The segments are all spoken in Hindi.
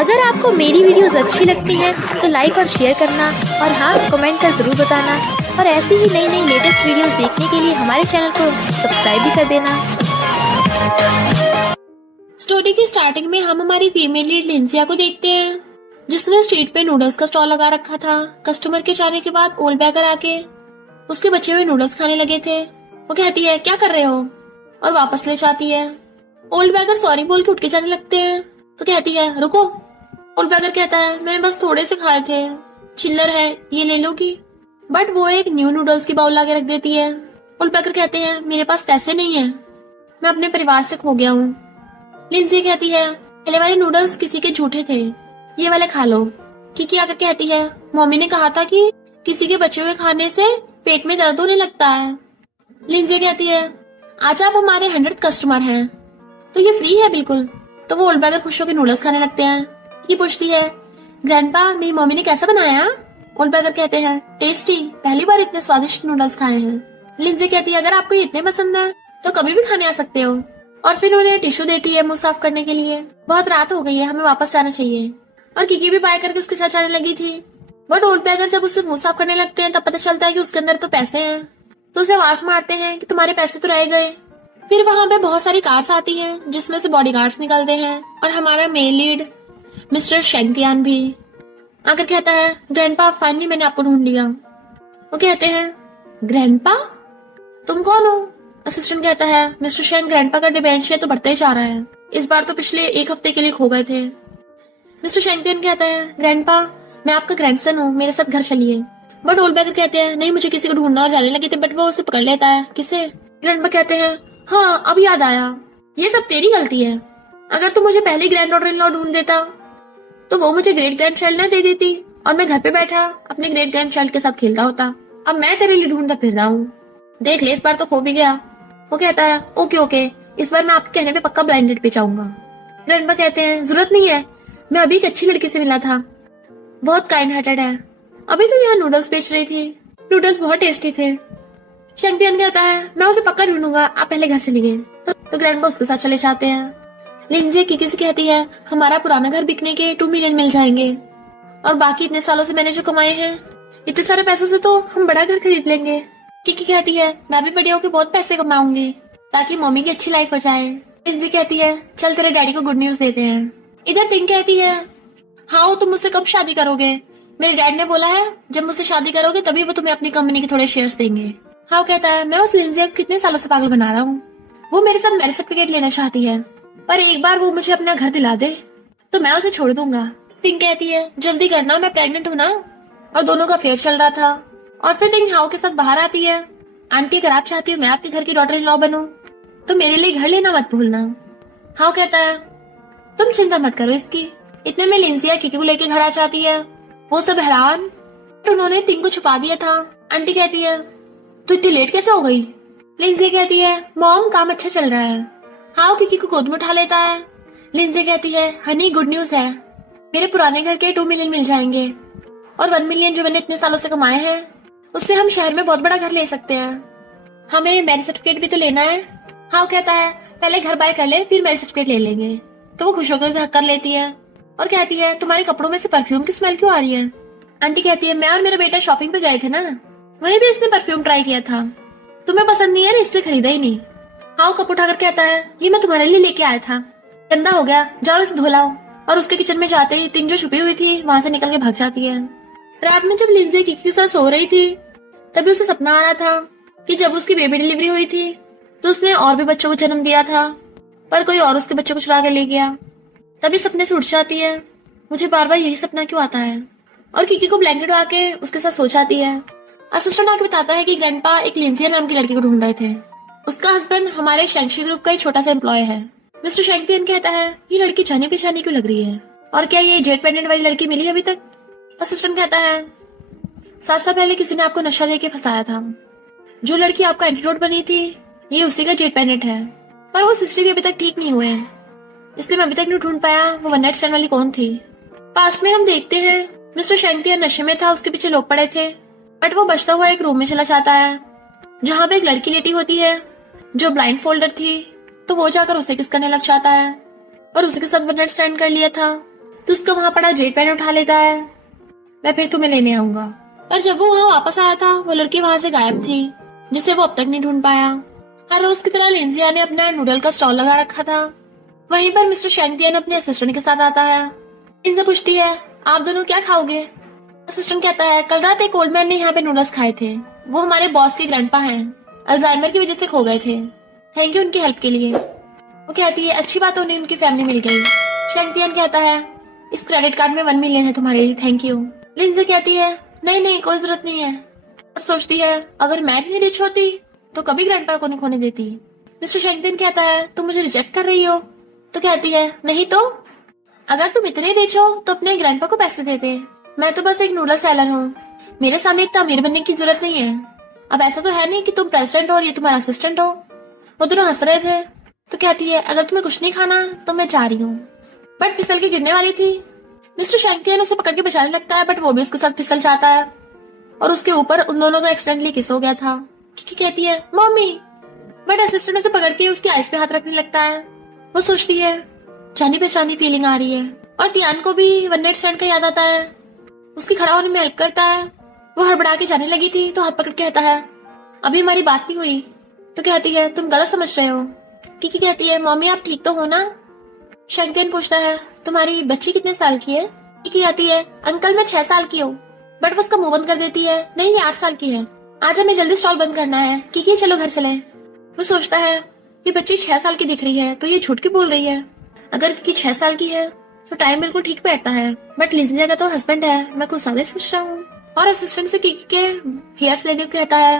अगर आपको मेरी वीडियोस अच्छी लगती हैं तो लाइक और शेयर करना, और हाँ, कमेंट कर ज़रूर बताना। और ऐसी ही नई नई लेटेस्ट वीडियोस देखने के लिए हमारे चैनल को सब्सक्राइब भी कर देना। स्टोरी की स्टार्टिंग में हम हमारी फीमेल लीड लिंसिया को देखते हैं, जिसने स्ट्रीट पे नूडल्स का स्टॉल लगा रखा था। कस्टमर के जाने के बाद ओल्ड बैगर आके उसके बचे हुए नूडल्स खाने लगे थे। वो कहती है, क्या कर रहे हो, और वापस ले जाती है। ओल्ड बैगर सॉरी बोल के उठ के जाने लगते हैं, तो कहती है, रुको। ओल्ड बैगर कहता है, मैं बस थोड़े से खाए थे, चिल्लर है, ये ले लोगी। बट वो एक न्यू नूडल्स की बाउल लाके रख देती है। ओल्ड बैगर कहते हैं, मेरे पास पैसे नहीं है, मैं अपने परिवार से खो गया हूँ। लिंसी कहती है, पहले वाले नूडल्स किसी के झूठे थे, ये वाले खा लो। किकी आकर कहती है, मम्मी ने कहा था कि किसी के बचे हुए खाने से पेट में दर्द होने लगता है। लिंसी कहती है, आज आप हमारे 100th कस्टमर हैं, तो ये फ्री है बिल्कुल। तो वो ओल्ड बैगर खुश होकर नूडल्स खाने लगते हैं। किकी पूछती है, ग्रैंडपा, मेरी मम्मी ने कैसा बनाया? ओल्ड बैगर कहते हैं, टेस्टी, पहली बार इतने स्वादिष्ट नूडल्स खाए हैं। लिंसी कहती है, अगर आपको ये इतने पसंद है तो कभी भी खाने आ सकते हो। और फिर उन्हें टिश्यू देती है मुंह साफ करने के लिए। बहुत रात हो गई है, हमें वापस जाना चाहिए। और किकी भी बाय करके उसके साथ जाने लगी थी। बट ओल्ड बैगर जब उससे मुंह साफ करने लगते हैं तब पता चलता है कि उसके अंदर तो पैसे हैं। तो उसे आवाज मारते हैं कि तुम्हारे पैसे तो रह गए। फिर वहां पे बहुत सारी कार्स आती हैं, जिसमें से बॉडीगार्ड्स निकलते हैं, और हमारा मेल लीड मिस्टर शेंगतियान भी आकर कहता है, ग्रैंडपा, फाइनली मैंने आपको ढूंढ लिया। वो कहते हैं, ग्रैंडपा, तुम कौन हो? असिस्टेंट कहता है, मिस्टर शेंग, ग्रैंडपा का डिमेंशिया तो बढ़ता ही जा रहा है, इस बार तो पिछले 1 हफ्ते के लिए खो गए थे। मिस्टर शेंगतियान कहता है, ग्रैंडपा, मैं आपका ग्रैंडसन हूँ, मेरे साथ घर चलिए। बट ओल्ड बैगर कहते हैं, नहीं, मुझे किसी को ढूंढना, और जाने लगे थे, बट वो उसे पकड़ लेता है। किसे? ग्रैंडपा कहते हैं, हाँ, अब याद आया, ये सब तेरी गलती है। अगर तू मुझे पहले ग्रैंड डॉटर इन लॉ ढूंढ देता तो वो मुझे ग्रेट ग्रैंड चाइल्ड न दे देती, और मैं घर पे बैठा अपने ग्रेट ग्रैंड चाइल्ड के साथ खेलता होता। अब मैं तेरे लिए ढूंढता फिर रहा हूँ, देख ले, इस बार तो खो भी गया। वो कहता है, ओके ओके, इस बार मैं आपके कहने पे पक्का ब्लाइंड डेट पे जाऊंगा। ग्रैंडपा कहते हैं, जरूरत नहीं है, मैं अभी एक अच्छी लड़की से मिला था, बहुत काइंड हार्टेड है, अभी तो यहाँ नूडल्स बेच रही थी, नूडल्स बहुत टेस्टी थे। शेंगतियान कहता है, मैं उसे पक्का ढूंढूंगा, आप पहले घर चलिए। तो ग्रैंडपा उसके साथ चले जाते हैं। लिंजी किकी से कहती है, हमारा पुराना घर बिकने के 2 मिलियन मिल जाएंगे, और बाकी इतने सालों से मैंने जो कमाए हैं, इतने सारे पैसों से तो हम बड़ा घर खरीद लेंगे। किकी कहती है, मैं भी बड़ी होकर बहुत पैसे कमाऊंगी ताकि मम्मी की अच्छी लाइफ हो जाए। लिंजी कहती है, चल तेरे डैडी को गुड न्यूज देते हैं। इधर टिंग कहती है, हाँ, तुम मुझसे कब शादी करोगे? मेरे डैड ने बोला है जब मुझसे शादी करोगे तभी वो तुम्हें अपनी कंपनी के थोड़े शेयर्स देंगे। हाँ कहता है, मैं उस लिंजी को कितने सालों से पागल बना रहा हूँ, वो मेरे साथ मैरिज सर्टिफिकेट लेना चाहती है, पर एक बार वो मुझे अपना घर दिला दे तो मैं उसे छोड़ दूंगा। टिंग कहती है, जल्दी करना, मैं प्रेग्नेंट हूँ ना। और दोनों का अफेयर चल रहा था। और फिर टिंग हाउ के साथ बाहर आती है, आंटी, अगर आप चाहती हो मैं आपके घर की डॉटर इन लॉ बनूं तो मेरे लिए घर लेना मत भूलना। हाउ कहता है, तुम चिंता मत करो इसकी। इतने में लिंसिया किकी को लेके घर आ जाती है। वो सब हैरान, तो उन्होंने टिंग को छुपा दिया था। आंटी कहती है, तू इतनी लेट कैसे हो गई? लिंसिया कहती है, मॉम, काम अच्छा चल रहा है। हाउ किकी को गोद में उठा लेता है। लिंसी कहती है, हनी, गुड न्यूज है, मेरे पुराने घर के 2 मिलियन मिल जाएंगे, और 1 मिलियन जो मैंने इतने सालों से कमाए हैं उससे हम शहर में बहुत बड़ा घर ले सकते हैं। हमें मैरिज सर्टिफिकेट भी तो लेना है। हाउ कहता है, पहले घर बाय कर ले, फिर मैरिज सर्टिफिकेट ले लेंगे। तो वो खुश होकर उसे हक कर लेती है और कहती है, तुम्हारे कपड़ों में से परफ्यूम की स्मेल क्यों आ रही है? आंटी कहती है, मैं और मेरा बेटा शॉपिंग पे गए थे ना, वहीं भी इसने परफ्यूम ट्राई किया था, तुम्हें पसंद नहीं है इसलिए खरीदा ही नहीं। हाउ कप उठाकर कहता है, ये मैं तुम्हारे लिए लेके आया था, गंदा हो गया, जाओ इसे धो लाओ। और उसके किचन में जाते ही टिंग जो छुपी हुई थी वहां से निकल के भाग जाती है। रात में जब लिंजी किकी के साथ सो रही थी तभी उसे सपना आ रहा था कि जब उसकी बेबी डिलीवरी हुई थी तो उसने और भी बच्चों को जन्म दिया था, पर कोई और उसके बच्चों को चुरा के ले गया। तभी सपने से उठ जाती है, मुझे बार बार यही सपना क्यों आता है, और किकी को ब्लैंकेट आके उसके साथ सो जाती है। असिस्टेंट आके बताता है कि ग्रैंडपा एक लिंसिया नाम की लड़की को ढूंढ रहे थे, उसका हस्बैंड हमारे शेंगशी ग्रुप का एक छोटा सा एम्प्लॉय है। मिस्टर शेंगतियान कहता है, ये लड़की जानी पहचानी क्यों लग रही है, और क्या ये जेट पेंडेंट वाली लड़की मिली अभी तक? असिस्टेंट कहता है, 7 साल पहले किसी ने आपको नशा देके फंसाया था, जो लड़की आपका एंटीडोट बनी थी ये उसी का जेट पेंडेंट है, पर वो सिस्टर भी अभी तक ठीक नहीं हुए, इसलिए मैं अभी तक नहीं ढूंढ पाया वो 1 नाइट स्टैंड वाली कौन थी। पास में हम देखते हैं मिस्टर शेंगतियान नशे में था, उसके पीछे लोग पड़े थे, बट वो बचता हुआ एक रूम में चला जाता है जहाँ पे एक लड़की लेटी होती है जो ब्लाइंड फोल्डर थी, तो वो जाकर उसे किस करने लग जाता है और उसी के साथ 1 नाइट स्टैंड कर लिया था। तो उसका वहां पड़ा जेट पैन उठा लेता है। मैं फिर तुम्हें लेने आऊंगा। पर जब वो वहां वापस आया था वो लड़की वहां से गायब थी, जिसे वो अब तक नहीं ढूंढ पाया। हर रोज की तरह लिंजिया ने अपना नूडल का स्टॉल लगा रखा था। वहीं पर मिस्टर शैंगतियन अपने असिस्टेंट के साथ आता है। इनसे पूछती है, आप दोनों क्या खाओगे? असिस्टेंट कहता है, कल रात एक ओल्ड मैन ने यहाँ पे नूडल्स खाए थे। वो हमारे बॉस के ग्रैंडपा हैं, अल्जाइमर की वजह से खो गए थे। थैंक यू उनकी हेल्प के लिए। वो कहती है, अच्छी बात उन्हें उनकी फैमिली मिल गई। शैंगतियन कहता है, इस क्रेडिट कार्ड में 1 मिलियन है तुम्हारे लिए, थैंक यू। लिंजी कहती है, नहीं नहीं कोई जरूरत नहीं है। और सोचती है, अगर मैं इतनी रिच होती तो कभी ग्रैंडपा को नहीं खोने देती। मिस्टर शैंगतियन कहता है, तुम मुझे रिजेक्ट कर रही हो? तो कहती है, नहीं तो अगर तुम इतने रिच हो तो अपने ग्रैंडपा को पैसे देते। मैं तो बस एक नूडल सेलर हूँ, मेरे सामने इतना अमीर बनने की जरूरत नहीं है। अब ऐसा तो है नहीं कि तुम प्रेसिडेंट हो और ये तुम्हारा असिस्टेंट हो। वो दोनों हंस रहे थे। तो कहती है, अगर तुम्हें कुछ नहीं खाना तो मैं जा रही हूँ। बट फिसल के गिरने वाली थी। मिस्टर शैंगतियन उसे पकड़ के बचाने लगता है, बट वो भी उसके साथ फिसल जाता है और उसके ऊपर उन दोनों का एक्सीडेंटली किस हो गया था। किकी कहती है, मम्मी। बट असिस्टेंट उसे पकड़ के उसकी आइस पे हाथ रखने लगता है। वो सोचती है, जानी पहचानी फीलिंग आ रही है। और तियान को भी वन नाइट स्टैंड का याद आता है। उसकी खड़ा होने में हेल्प करता है। वो हड़बड़ा के जाने लगी थी तो हाथ पकड़ के कहता है, अभी हमारी बात नहीं हुई। तो कहती है, तुम गलत समझ रहे हो। किकी कहती है, मम्मी आप ठीक तो हो ना? शैंगतियन पूछता है, तुम्हारी बच्ची कितने साल की है? किकी कहती है, अंकल मैं 6 साल की हूँ। बट वो उसका मुंह बंद कर देती है, नहीं ये 8 साल की है। आज हमें जल्दी स्टॉल बंद करना है, किकी चलो घर चले। वो सोचता है, ये बच्ची 6 साल की दिख रही है तो ये झूठ क्यों बोल रही है? अगर किकी 6 साल की है तो टाइम बिल्कुल ठीक बैठता है। बट लिजिया का तो हस्बैंड है, मैं कुछ ज्यादा सोच रहा हूँ। और असिस्टेंट से किकी के हेयर्स लेने को कहता है।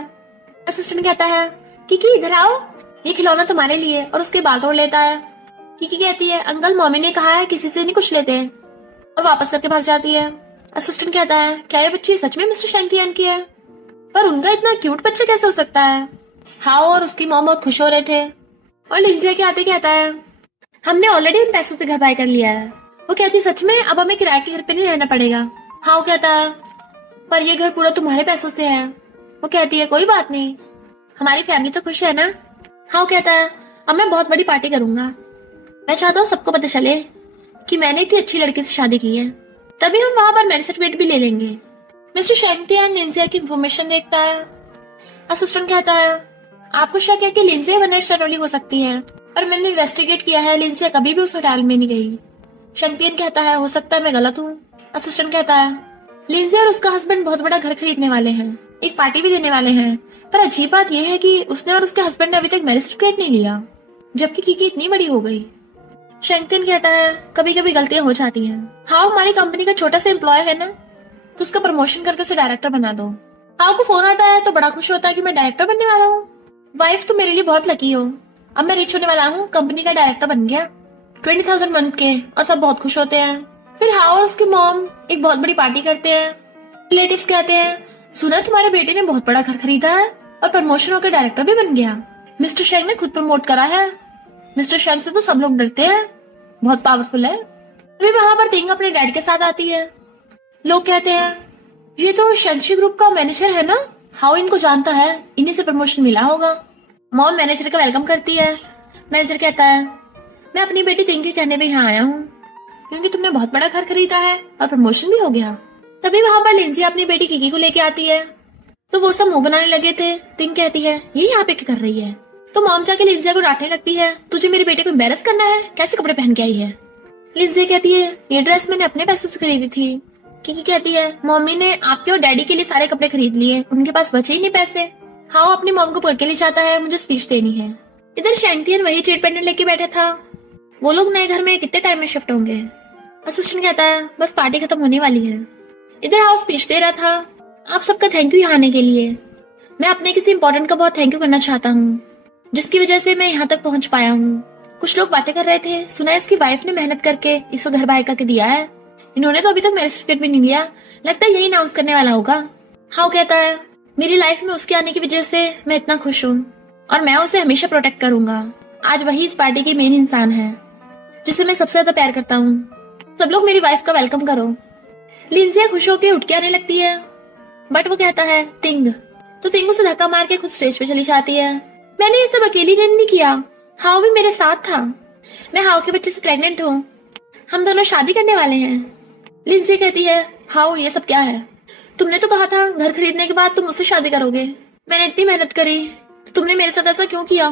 असिस्टेंट कहता है, किकी इधर आओ, ये खिलौना तुम्हारे लिए, और उसके बाल तोड़ लेता है। किकी कहती है, अंकल मम्मी ने कहा है किसी से नहीं कुछ लेते, और वापस करके भाग जाती है। असिस्टेंट कहता है, क्या ये बच्ची सच में मिस्टर शैंगतियन की है? पर उनका इतना क्यूट बच्चा कैसे हो सकता है? हाओ और उसकी मॉम बहुत खुश हो रहे थे। और लिंजिया के आते कहता है, हमने ऑलरेडी उन पैसों से घर बाय कर लिया है। वो कहती, सच में? अब हमें किराए के घर पे नहीं रहना पड़ेगा। हाओ कहता है, पर ये घर पूरा तुम्हारे पैसों से है। वो कहती है, कोई बात नहीं, हमारी फैमिली तो खुश है ना। हाओ कहता है, अब मैं बहुत बड़ी पार्टी करूंगा। मैं चाहता हूँ सबको पता चले कि मैंने इतनी अच्छी लड़की से शादी की है, तभी हम वहां पर मैरिज सर्टिफिकेट भी ले लेंगे। मिस्टर शैंगतियन लिंजिया की इंफॉर्मेशन देखता है। असिस्टेंट कहता है, आपको शक है कि लिंजिया वन नाइट स्टैंड वाली हो सकती है, पर मैंने इन्वेस्टिगेट किया है, लिंजिया कभी भी उस होटल में नहीं गई। शैंगतियन कहता है, हो सकता है मैं गलत हूँ। असिस्टेंट कहता है, लिंजिया और उसका हस्बैंड बहुत बड़ा घर खरीदने वाले हैं, एक पार्टी भी देने वाले हैं। पर अजीब बात यह है कि उसने और उसके हस्बैंड ने अभी तक मैरिज सर्टिफिकेट नहीं लिया, जबकि किकी इतनी बड़ी हो गई। शैंगतियन कहता है, कभी कभी गलतियां हो जाती हैं। हाँ हमारी कंपनी का छोटा सा एम्प्लॉय है ना, तो उसका प्रमोशन करके उसे डायरेक्टर बना दो। हाँ को फोन आता है तो बड़ा खुश होता है कि मैं डायरेक्टर बनने वाला हूँ। वाइफ तो मेरे लिए बहुत लकी हो, अब मैं रिच होने वाला हूँ, कंपनी का डायरेक्टर बन गया, 20,000 मंथ के। और सब बहुत खुश होते हैं। फिर हाँ और उसकी मॉम एक बहुत बड़ी पार्टी करते हैं। रिलेटिव्स कहते हैं, सुना तुम्हारे बेटे ने बहुत बड़ा घर खरीदा है और प्रमोशन होकर डायरेक्टर भी बन गया। मिस्टर शैंग ने खुद प्रमोट करा है। मिस्टर शैंग से तो सब लोग डरते हैं, बहुत पावरफुल है। अभी वहां पर तिंग अपने डैड के साथ आती है। लोग कहते हैं, ये तो शंशी ग्रुप का मैनेजर है ना, हाउ इनको जानता है, इन्हीं से प्रमोशन मिला होगा। मॉम मैनेजर का वेलकम करती है। मैनेजर कहता है, मैं अपनी बेटी तिंग के कहने पे यहाँ आया हूँ, क्योंकि तुमने बहुत बड़ा घर खरीदा है और प्रमोशन भी हो गया। तभी वहां पर लिंजी अपनी बेटी किकी को लेके आती है, तो वो सब मुंह बनाने लगे थे। तिंग कहती है, ये यहाँ पे क्या कर रही है? तो मॉम जाके लिंजिया को डांटने लगती है, तुझे मेरे बेटे को एम्बैरस करना है, कैसे कपड़े पहन के आई है? लिंजिया कहती है, ये ड्रेस मैंने अपने पैसों से खरीदी थी। किकी कहती है, मम्मी ने आपके और डैडी के लिए सारे कपड़े खरीद लिए, उनके पास बचे ही नहीं पैसे। हाओ अपनी मॉम को पकड़ के ले जाता है, मुझे स्पीच देनी है। इधर शैंगतियन वही ट्रेड पेंडेंट लेके बैठा था। वो लोग नए घर में कितने टाइम में शिफ्ट होंगे? असिस्टेंट कहता है, बस पार्टी खत्म होने वाली है। इधर हाउ स्पीच दे रहा था, आप सबका थैंक यू यहाँ आने के लिए। मैं अपने किसी इंपॉर्टेंट का बहुत थैंक यू करना चाहता हूँ, जिसकी वजह से मैं यहाँ तक पहुँच पाया हूँ। कुछ लोग बातें कर रहे थे, सुना इसकी वाइफ ने मेहनत करके इसको घर बाय करके दिया है। इन्होंने तो अभी तक मैरिज सर्टिफिकेट भी नहीं लिया, लगता है यही अनाउंस करने वाला होगा। हाउ कहता है, मेरी लाइफ में उसके आने की वजह से मैं इतना खुश हूँ और मैं उसे हमेशा प्रोटेक्ट करूंगा। आज वही इस पार्टी की मेन इंसान है जिसे मैं सबसे ज्यादा प्यार करता हूँ। सब लोग मेरी वाइफ का वेलकम करो। लिंजिया खुश होकर उठ के आने लगती है, बट वो कहता है तिंग, तो तिंग उसे धक्का मार के खुद स्टेज पे चली जाती है। मैंने ये सब अकेली नहीं किया, हाउ भी मेरे साथ था। मैं हाउ के बच्चे से प्रेग्नेंट हूँ। हम दोनों शादी करने वाले हैं। लिंसी कहती है, हाउ ये सब क्या है? तुमने तो कहा था घर खरीदने के बाद तुम मुझसे शादी करोगे। मैंने इतनी मेहनत करी तो तुमने मेरे साथ ऐसा क्यों किया?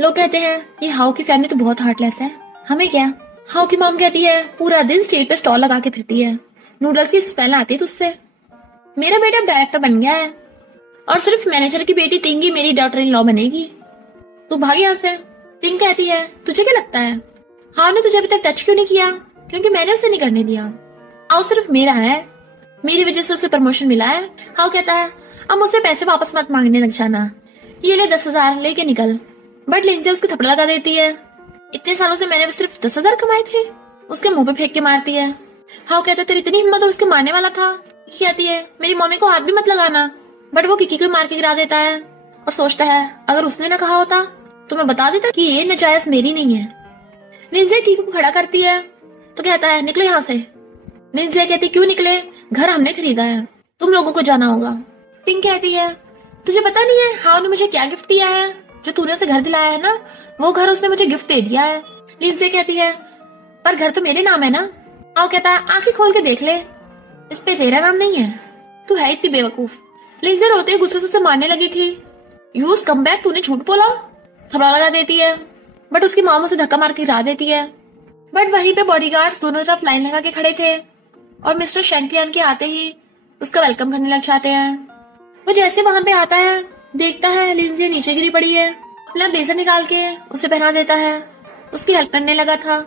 लोग कहते हैं ये हाउ की फैमिली तो बहुत हार्टलेस है, हमें क्या? हाउ की मॉम कहती है, पूरा दिन स्ट्रीट पे स्टॉल लगा के फिरती है, नूडल्स की स्मेल आती है तुझसे। मेरा बेटा डायरेक्टर बन गया है और सिर्फ मैनेजर की बेटी तिंगी मेरी डॉटर इन लॉ बनेगी। तू भाग यहाँ से। तिंग कहती है, तुझे क्या लगता है हाउ ने तुझे अभी तक टच क्यों नहीं किया? क्योंकि मैंने उसे नहीं करने दिया। हाउ सिर्फ मेरा है, मेरी वजह से उसे प्रमोशन मिला है। हाउ कहता है, अब मुझसे पैसे वापस मत मांगने लग जाना, ये ले 10,000 लेके निकल। बट लिंसी उसके थप्पड़ लगा देती है, इतने सालों से मैंने सिर्फ 10,000 कमाए थे। उसके मुंह पे फेंक के मारती है। हाउ कहता है, तेरी इतनी हिम्मत और उसके मारने वाला था? कहती है, मेरी मम्मी को हाथ भी मत लगाना। बट वो किकी को मार के गिरा देता है और सोचता है अगर उसने ना कहा होता तो मैं बता देता कि ये नजायज मेरी नहीं है। निंजा किकी को खड़ा करती है तो कहता है, निकले यहाँ से। निंजा कहती, क्यों निकले? घर हमने खरीदा है, तुम लोगों को जाना होगा। टिंग कहती है, तुझे पता नहीं है हाउ ने मुझे क्या गिफ्ट दिया है? जो तूने उसे घर दिलाया है ना, वो घर उसने मुझे गिफ्ट दे दिया है। निंजा कहती है, पर घर तो मेरे नाम है ना। हाउ कहता है, आंखें खोल के देख ले, इस पे तेरा नाम नहीं है, तू है इतनी बेवकूफ। लिंजा रोते गुस्से से उसे मारने लगी थी। यूज कम बैक, तूने झूठ बोला। थप्पड़ लगा देती है बट उसकी माँ उसे धक्का मार के गिरा देती है। बट वहीं पे बॉडीगार्ड्स दोनों तरफ लाइन लगा के खड़े थे और मिस्टर शेंगतियान के आते ही उसका वेलकम करने लग जाते हैं। वो जैसे वहां पे आता है देखता है लिंजी नीचे गिरी पड़ी है, अपना ब्लेजर निकाल के उसे पहना देता है। उसकी हेल्प करने लगा था।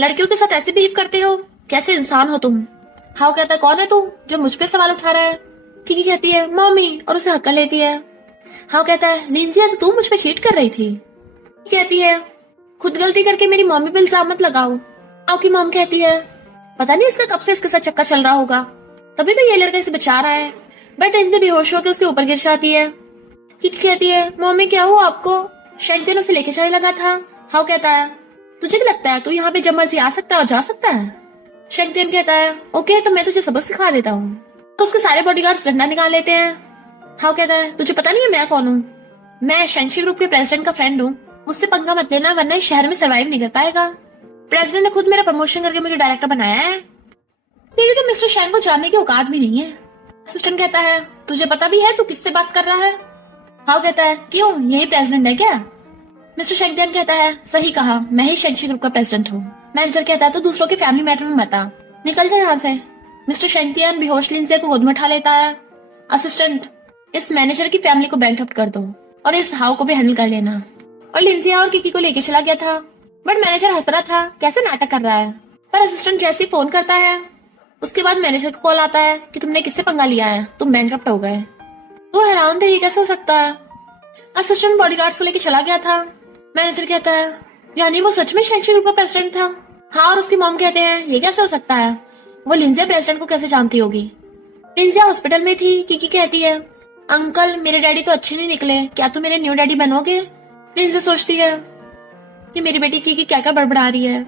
लड़कियों के साथ ऐसे बिहेव करते हो, कैसे इंसान हो तुम? हाउ कहता है, कौन है तू जो मुझ पे सवाल उठा रहा है? किकी कहती है, मम्मी, और उसे हक कर लेती है। हाउ कहता है, लिंजिया तो तू मुझ पे चीट कर रही थी। कहती है, खुद गलती करके मेरी मम्मी पे इल्जाम मत लगाओ। हाउ की मॉम कहती है, पता नहीं इसका कब से इसके साथ चक्कर चल रहा होगा, तभी तो ये लड़का इसे बचा रहा है। बट लिंजी बेहोश होकर उसके ऊपर गिर जाती है। किकी कहती है, मम्मी क्या हुआ आपको? शेंगतियान उसे लेके जाने लगा था। हाउ कहता है, तुझे क्या लगता है तू यहाँ पे जब मर्जी आ सकता है और जा सकता है? शेंगतियान कहता है, ओके तो मैं तुझे सबक सिखा देता हूँ। तो उसके सारे बॉडीगार्ड्स डंडा निकाल लेते हैं। हाउ कहता है, तुझे पता नहीं है मैं कौन हूँ? मैं शेंगशी ग्रुप के प्रेसिडेंट का फ्रेंड हूँ, मुझसे पंगा मत लेना वरना इस शहर में सर्वाइव नहीं कर पाएगा। प्रेसिडेंट ने खुद मेरा प्रमोशन करके मुझे डायरेक्टर बनाया है। तेरी तो मिस्टर शेंग को जानने की औकात भी नहीं है। असिस्टेंट कहता है, तुझे पता भी है तू किससे बात कर रहा है? हाउ कहता है, क्यों यही प्रेसिडेंट है क्या? मिस्टर शेंगतियान कहता है, सही कहा, मैं ही शेंगशी ग्रुप का प्रेसिडेंट हूँ। मैनेजर कहता है, तो दूसरों के फैमिली मैटर में मत आ, निकल जाए यहाँ से। मिस्टर शेंगतियान बेहोश लिंजिया को गोद में उठा लेता है। असिस्टेंट, इस मैनेजर की फैमिली को बैंकरप्ट कर दो और इस हाउ को भी हैंडल कर लेना। और लिंजिया और किकी को लेके चला गया था। बट मैनेजर हंस रहा था, कैसे नाटक कर रहा है। पर असिस्टेंट जैसे ही फोन करता है उसके बाद मैनेजर को कॉल आता है कि तुमने किससे पंगा लिया है, तुम बैंकरप्ट हो गए। वो हैरान थे, ये कैसे हो सकता है। असिस्टेंट बॉडीगार्ड्स को लेके चला गया था। मैनेजर कहता है, यानी वो सच में शेंगशी ग्रुप का प्रेसिडेंट था? हाँ, और उसकी मॉम कहते हैं, ये कैसे हो सकता है, वो लिंजिया प्रेसिडेंट को कैसे जानती होगी? लिंजिया हॉस्पिटल में थी। किकी कहती है, अंकल मेरे डैडी तो अच्छे नहीं निकले, क्या तुम मेरे न्यू डैडी बनोगे? लिंजिया सोचती है कि मेरी बेटी किकी क्या क्या बड़बड़ा रही है।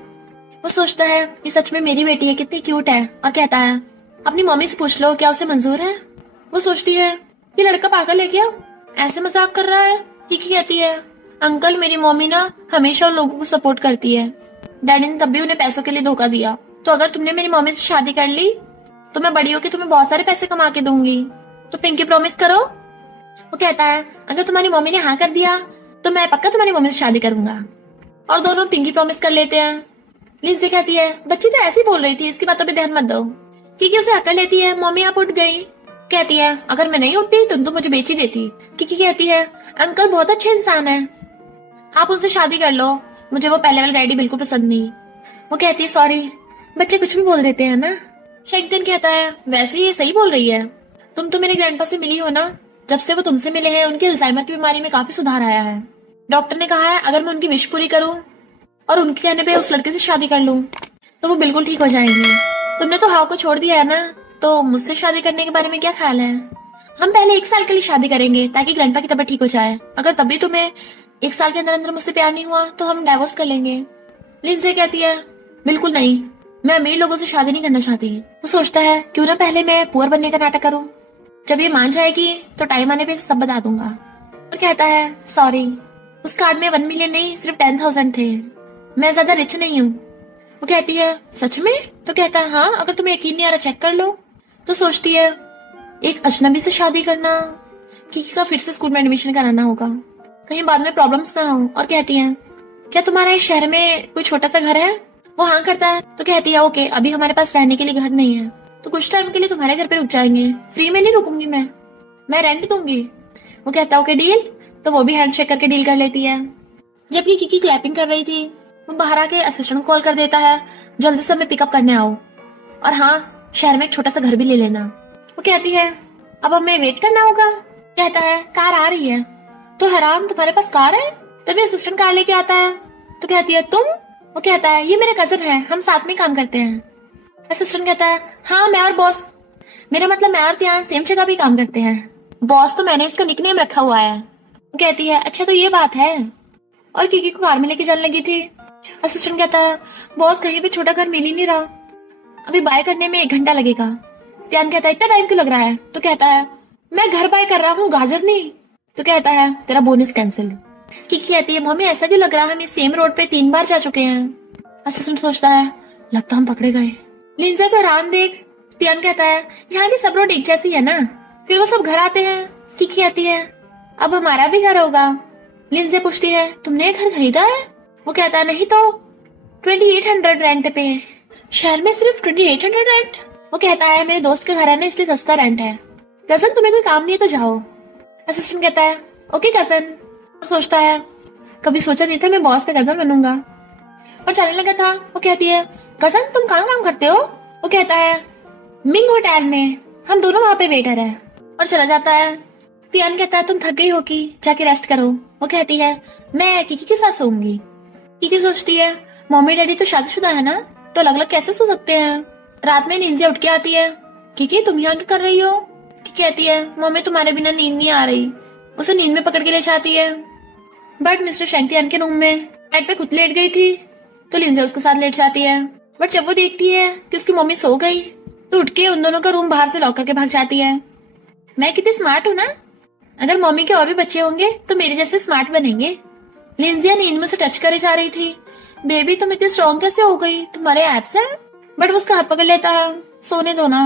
वो सोचता है ये सच में मेरी बेटी है, कितनी क्यूट है, और कहता है अपनी मम्मी से पूछ लो क्या उसे मंजूर है। वो सोचती है ये लड़का पागल है क्या, ऐसे मजाक कर रहा है। किकी कहती है, अंकल मेरी मम्मी ना हमेशा उन लोगों को सपोर्ट करती है, डैडी ने तब भी उन्हें पैसों के लिए धोखा दिया, तो अगर तुमने मेरी मम्मी से शादी कर ली तो मैं बड़ी होकर तुम्हें बहुत सारे पैसे कमा के दूंगी, तो पिंकी प्रॉमिस करो। वो कहता है, अगर तुम्हारी मम्मी ने हाँ कर दिया तो मैं पक्का तुम्हारी मम्मी से शादी करूंगा। और दोनों पिंकी प्रॉमिस कर लेते हैं। लिंजी कहती है, बच्ची तो ऐसी बोल रही थी, इसकी बातों पे ध्यान मत दो। किकी उसे हकड़ लेती है, मम्मी आप उठ गई। कहती है, अगर मैं नहीं उठती तुम तो मुझे बेच ही देती। किकी कहती है, अंकल बहुत अच्छे इंसान है, आप उनसे शादी कर लो, मुझे वो पहले वाला डैडी बिल्कुल पसंद नहीं। वो कहती है, सॉरी, बच्चे कुछ भी बोल देते हैं ना। शेंगतियान कहता है, वैसे ये सही बोल रही है, तुम तो मेरे ग्रैंडपा से मिली हो ना, जब से वो तुमसे मिले हैं उनकी अल्जाइमर की बीमारी में काफी सुधार आया है। डॉक्टर ने कहा है अगर मैं उनकी विश पूरी करूं और उनके कहने पे उस लड़के से शादी कर लूं तो वो बिल्कुल ठीक हो जाएंगे। तुमने तो हाउ को छोड़ दिया है ना, तो मुझसे शादी करने के बारे में क्या ख्याल है? हम पहले 1 साल के लिए शादी करेंगे ताकि ग्रैंडपा की तबीयत ठीक हो जाए, अगर तभी तुम्हें 1 साल के अंदर अंदर मुझसे प्यार नहीं हुआ तो हम डाइवोर्स कर लेंगे। लिंजी कहती है, बिल्कुल नहीं, मैं अमीर लोगों से शादी नहीं करना चाहती। वो सोचता है क्यों ना पहले मैं पुअर बनने का नाटक करूं, जब ये मान जाएगी तो टाइम आने पे सब बता दूंगा। और कहता है, सॉरी, उस कार्ड में 1 मिलियन नहीं सिर्फ 10,000 थे, मैं ज्यादा रिच नहीं हूँ। वो कहती है सच में? तो कहता है हाँ, अगर तुम्हें यकीन नहीं आ रहा चेक कर लो। तो सोचती है एक अजनबी से शादी करना, किकी का फिर से स्कूल में एडमिशन कराना होगा, कहीं बाद में प्रॉब्लम्स ना हो। और कहती है क्या तुम्हारे इस शहर में कोई छोटा सा घर है? वो हाँ करता है। तो कहती है ओके, अभी हमारे पास रहने के लिए घर नहीं है, तो कुछ टाइम के लिए तुम्हारे घर पे रुक जाएंगे, फ्री में नहीं रुकूंगी मैं रेंट दूंगी। वो कहता है ओके डील। तो वो भी हैंडशेक करके डील कर लेती है। जबकि किकी क्लैपिंग कर रही थी, वो बाहर आके असिस्टेंट कॉल कर देता है, जल्दी से हमें पिकअप करने आओ, और हाँ शहर में एक छोटा सा घर भी ले लेना। वो कहती है अब हमें वेट करना होगा। कहता है कार आ रही है। तो हैरान तुम्हारे पास कार है? तभी असिस्टेंट कार लेके आता है। तो कहती है तुम? वो कहता है ये मेरे कजन है, हम साथ में काम करते हैं। असिस्टेंट कहता है हाँ मैं और बॉस, मेरा मतलब मैं और त्यान सेम जगह भी काम करते हैं, बॉस तो मैंने इसका निकनेम रखा हुआ है। वो कहती है अच्छा तो ये बात है। और किकी को कार में लेके जाने लगी थी। असिस्टेंट कहता है बॉस कहीं भी छोटा घर मिल ही नहीं रहा, अभी बाय करने में 1 घंटा लगेगा। त्यान कहता है इतना टाइम क्यों लग रहा है? तो कहता है मैं घर बाय कर रहा हूँ, गाजर नहीं। तो कहता है तेरा बोनस कैंसिल। किकी कहती है मम्मी ऐसा क्यों लग रहा है, हम इस सेम रोड पे 3 बार जा चुके हैं। असिस्टेंट सोचता है लगता हम पकड़े गए। लिंजा को हैरान देख त्यान कहता है यहाँ की सब रोड एक जैसी है ना। फिर वो सब घर आते हैं। किकी कहती है अब हमारा भी घर होगा। लिंजा पूछती है तुमने घर खरीदा है? वो कहता है नहीं तो 2800 रेंट पे। शहर में सिर्फ 2800 रेंट? वो कहता है मेरे दोस्त का घर है ना, इसलिए सस्ता रेंट है। कजन तुम्हें कोई काम नहीं है तो जाओ। असिस्टेंट कहता है ओके कजन। और सोचता है कभी सोचा नहीं था मैं बॉस का कजन बनूंगा, और चलने लगा था। वो कहती है कजन तुम कहाँ काम करते हो? वो कहता है मिंग होटल में, हम दोनों वहाँ पे वेटर है। और चला जाता है। तियान कहता है तुम थक गई हो कि जाके रेस्ट करो। वो कहती है मैं किकी के साथ सोऊंगी। किकी सोचती है मम्मी डैडी तो शादीशुदा है ना, तो अलग अलग कैसे सो सकते हैं। रात में नींद से उठ के आती है। किकी तुम यहाँ क्या कर रही हो? किकी कहती है मम्मी तुम्हारे बिना नींद नहीं आ रही। उसे नींद में पकड़ के ले जाती है। बट मिस्टर शेंगतियान के रूम में बेड पे खुद लेट गई थी, तो लिंजा उसके साथ लेट जाती है। बट जब वो देखती है कि उसकी मम्मी सो गई, तो उठ के उन दोनों का रूम बाहर से लॉक करके भाग जाती है। मैं कितनी स्मार्ट हूँ ना, अगर मम्मी के और भी बच्चे होंगे तो मेरे जैसे स्मार्ट बनेंगे। लिंजिया नींद में से टच करे जा रही थी। बेबी तुम इतनी स्ट्रॉन्ग कैसे हो गई, तुम्हारे एब्स है? बट वो उसका हाथ पकड़ लेता है। सोने दो ना।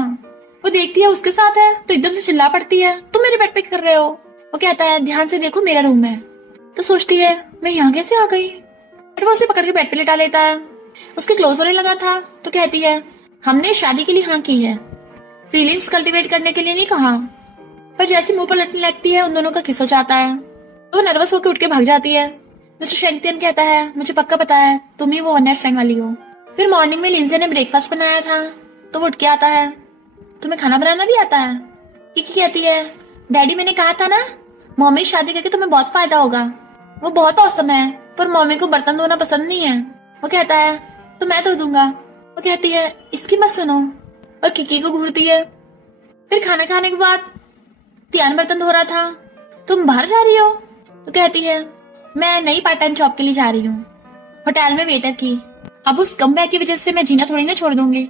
वो देखती है उसके साथ है तो एकदम से चिल्ला पड़ती है तुम मेरे बेड पे कर रहे हो? वो कहता है ध्यान से देखो मेरा रूम है। तो सोचती है मैं यहाँ कैसे आ गई। बट वो उसे पकड़ के बेड पे लिटा लेता है। उसके क्लोज होने लगा था तो कहती है हमने शादी के लिए हाँ की है, फीलिंग्स कल्टीवेट करने के लिए नहीं कहा। पर जैसे मुंह पर लटने लगती है उन दोनों का किस हो जाता है, तो वो नर्वस होकर उठ के भाग जाती है। मिस्टर शेंगतियन कहता है मुझे पक्का पता है तुम ही वो वन नाइट स्टैंड वाली हो। फिर मॉर्निंग में लिंजे ने ब्रेकफास्ट बनाया था, तो वो उठ के आता है तुम्हें खाना बनाना भी आता है? किकी कहती है डैडी मैंने कहा था ना मम्मी शादी करके तुम्हें बहुत फायदा होगा। वो बहुत औसम है, पर मम्मी को बर्तन धोना पसंद नहीं है। वो कहता है तो मैं धो दूंगा। वो कहती है इसकी मत सुनो, और किकी को घूरती है। फिर खाना खाने के बाद त्यान बर्तन धो रहा था। तुम बाहर जा रही हो? तो कहती है मैं नई पार्ट टाइम जॉब के लिए जा रही हूँ, होटल में वेटर की। अब उस कमबैक की वजह से मैं जीना थोड़ी ना छोड़ दूंगी।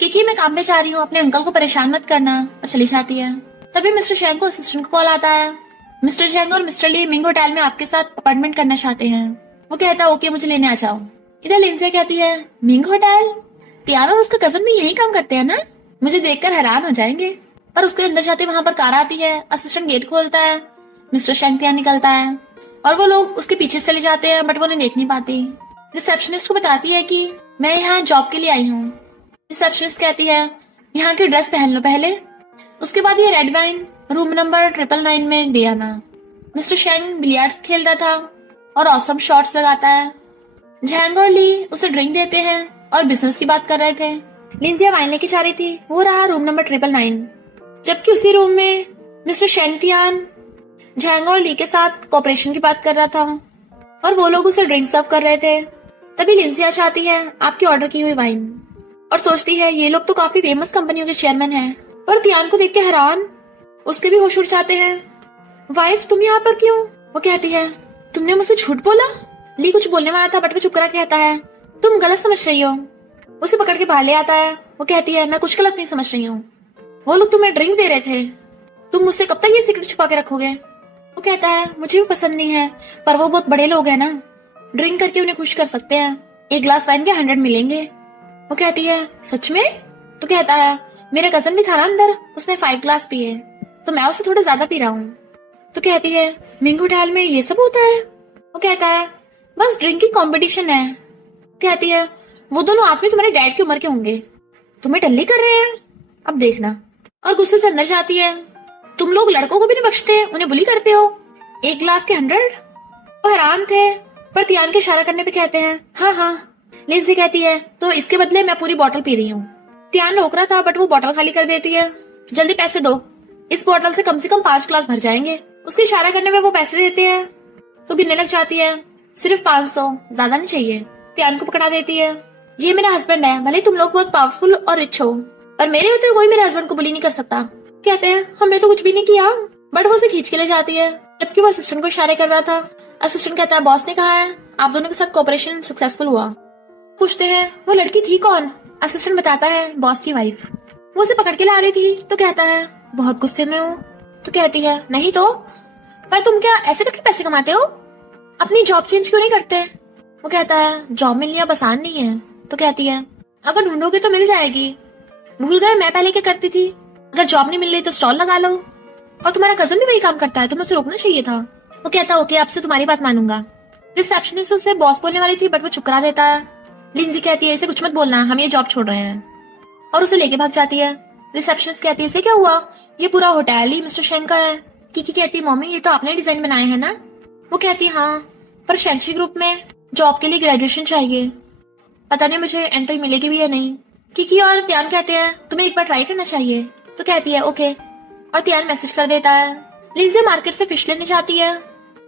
किकी मैं काम पे जा रही हूँ, अपने अंकल को परेशान मत करना। और चली जाती है। तभी मिस्टर शेंग को असिस्टेंट को कॉल आता है। मिस्टर शेंग और मिस्टर ली मिंग होटल में आपके साथ अपॉइंटमेंट करना चाहते हैं। वो कहता है ओके मुझे लेने आ जाओ। इधर लिंसे कहती है मिंग होटल? त्यान और उसका कजन भी यही काम करते हैं ना? मुझे देखकर हैरान हो जाएंगे। पर उसके अंदर जाते वहां पर कार आती है। असिस्टेंट गेट खोलता है, मिस्टर शेंग त्यान निकलता है और वो लोग उसके पीछे चले जाते हैं, बट वो उन्हें देख नहीं पाती। रिसेप्शनिस्ट को बताती है कि मैं यहाँ जॉब के लिए आई हूँ। रिसेप्शनिस्ट कहती है यहाँ की ड्रेस पहन लो पहले, उसके बाद ये रेड वाइन रूम नंबर 999 में दे आना। मिस्टर शेंग बिलियर्ड्स खेल रहा था और ऑसम शॉट्स लगाता है। झैंग और ली उसे ड्रिंक देते हैं और बिजनेस की बात कर रहे थे। लिंजिया वाइन लेके जा रही थी, वो रहा रूम नंबर 999। जबकि उसी रूम में मिस्टर शेंगतियान झैंग और ली के साथ कोऑपरेशन की बात कर रहा था और वो लोग उसे ड्रिंक सर्व कर रहे थे। तभी लिंजिया चाहती है आपकी ऑर्डर की हुई वाइन और सोचती है ये लोग तो काफी फेमस कंपनियों के चेयरमैन हैं। पर त्यान को देख के हैरान उसके भी होश उड़ जाते हैं। वाइफ तुम यहाँ पर क्यों? वो कहती है तुमने मुझसे झूठ बोला। ली कुछ बोलने वाला था बट वो चुप करा कहता है तुम गलत समझ रही हो। उसे पकड़ के बाहर ले आता है। वो कहती है मैं कुछ गलत नहीं समझ रही हूँ, वो लोग तुम्हें ड्रिंक दे रहे थे, तुम मुझसे कब तक ये सीक्रेट छुपा के रखोगे? वो कहता है मुझे भी पसंद नहीं है, पर वो बहुत बड़े लोग हैं ना, ड्रिंक करके उन्हें खुश कर सकते हैं। एक ग्लास वाइन के 100 मिलेंगे। वो कहती है सच में? तो कहता है मेरा कजन भी था ना अंदर, उसने 5 ग्लास पिए तो मैं उससे थोड़ा ज्यादा पी रहा हूँ। तो कहती है मिंग होटल में ये सब होता है? वो कहता है बस ड्रिंकिंग कंपटीशन है। कहती है वो दोनों आदमी तुम्हारे डैड की उम्र के होंगे, तुम्हें टल्ली कर रहे हैं, अब देखना। और गुस्से से अंदर जाती है। तुम लोग लड़कों को भी नहीं बख्शते, उन्हें बुली करते हो, 1 ग्लास के 100। वो हैरान थे पर तियान के इशारा करने पे कहते हैं हाँ हाँ। लिंसी कहती है तो इसके बदले मैं पूरी बोतल पी रही हूँ। तियान रोक रहा था बट वो बोतल खाली कर देती है। जल्दी पैसे दो, इस बोतल से कम 5 ग्लास भर जाएंगे। उसके इशारा करने पे वो पैसे देते हैं तो गिनने लग जाती है, सिर्फ 500, ज्यादा नहीं चाहिए। तियान को पकड़ा देती है, ये मेरा हस्बैंड है, भले तुम लोग बहुत पावरफुल और रिच हो पर मेरे होते कोई मेरे हस्बैंड को बुली नहीं कर सकता। कहते हैं हमने तो कुछ भी नहीं किया, बट वो उसे खींच के ले जाती है जबकि वो असिस्टेंट को इशारे कर रहा था। असिस्टेंट कहता है बॉस ने कहा है आप दोनों के साथ कोऑपरेशन सक्सेसफुल हुआ। पूछते हैं वो लड़की थी कौन? असिस्टेंट बताता है बॉस की वाइफ, वो उसे पकड़ के ला रही थी। तो कहता है बहुत गुस्से में हूँ। तो कहती है नहीं तो, पर तुम क्या ऐसे करके पैसे कमाते हो, अपनी जॉब चेंज क्यों नहीं करते? वो कहता है जॉब मिलनी अब आसान नहीं है। तो कहती है अगर ढूंढोगे तो मिल जाएगी, भूल गए मैं पहले क्या करती थी, अगर जॉब नहीं मिल रही तो स्टॉल लगा लो, और तुम्हारा कजन भी वही काम करता है, तुम्हें उसे रोकना चाहिए था। वो कहता ओके अब से तुम्हारी बात मानूंगा। रिसेप्शनिस्ट उसे बॉस बोलने वाली थी बट वो चुप करा देता है। लिंजी कहती है इसे कुछ मत बोलना, हम ये जॉब छोड़ रहे हैं, और उसे लेके भाग जाती है। रिसेप्शनिस्ट कहती है इसे क्या हुआ, ये पूरा होटल ही मिस्टर शेंग का है। किकी कहती है मम्मी ये तो आपने डिजाइन बनाए हैं ना? वो कहती है हाँ, पर शेंशी ग्रुप में जॉब के लिए ग्रेजुएशन चाहिए, पता नहीं मुझे एंट्री मिलेगी भी या नहीं। किकी और तियान कहते हैं तुम्हें एक बार ट्राई करना चाहिए। तो कहती है ओके, और तियान मैसेज कर देता है। लिंजी मार्केट से फिश लेने जाती है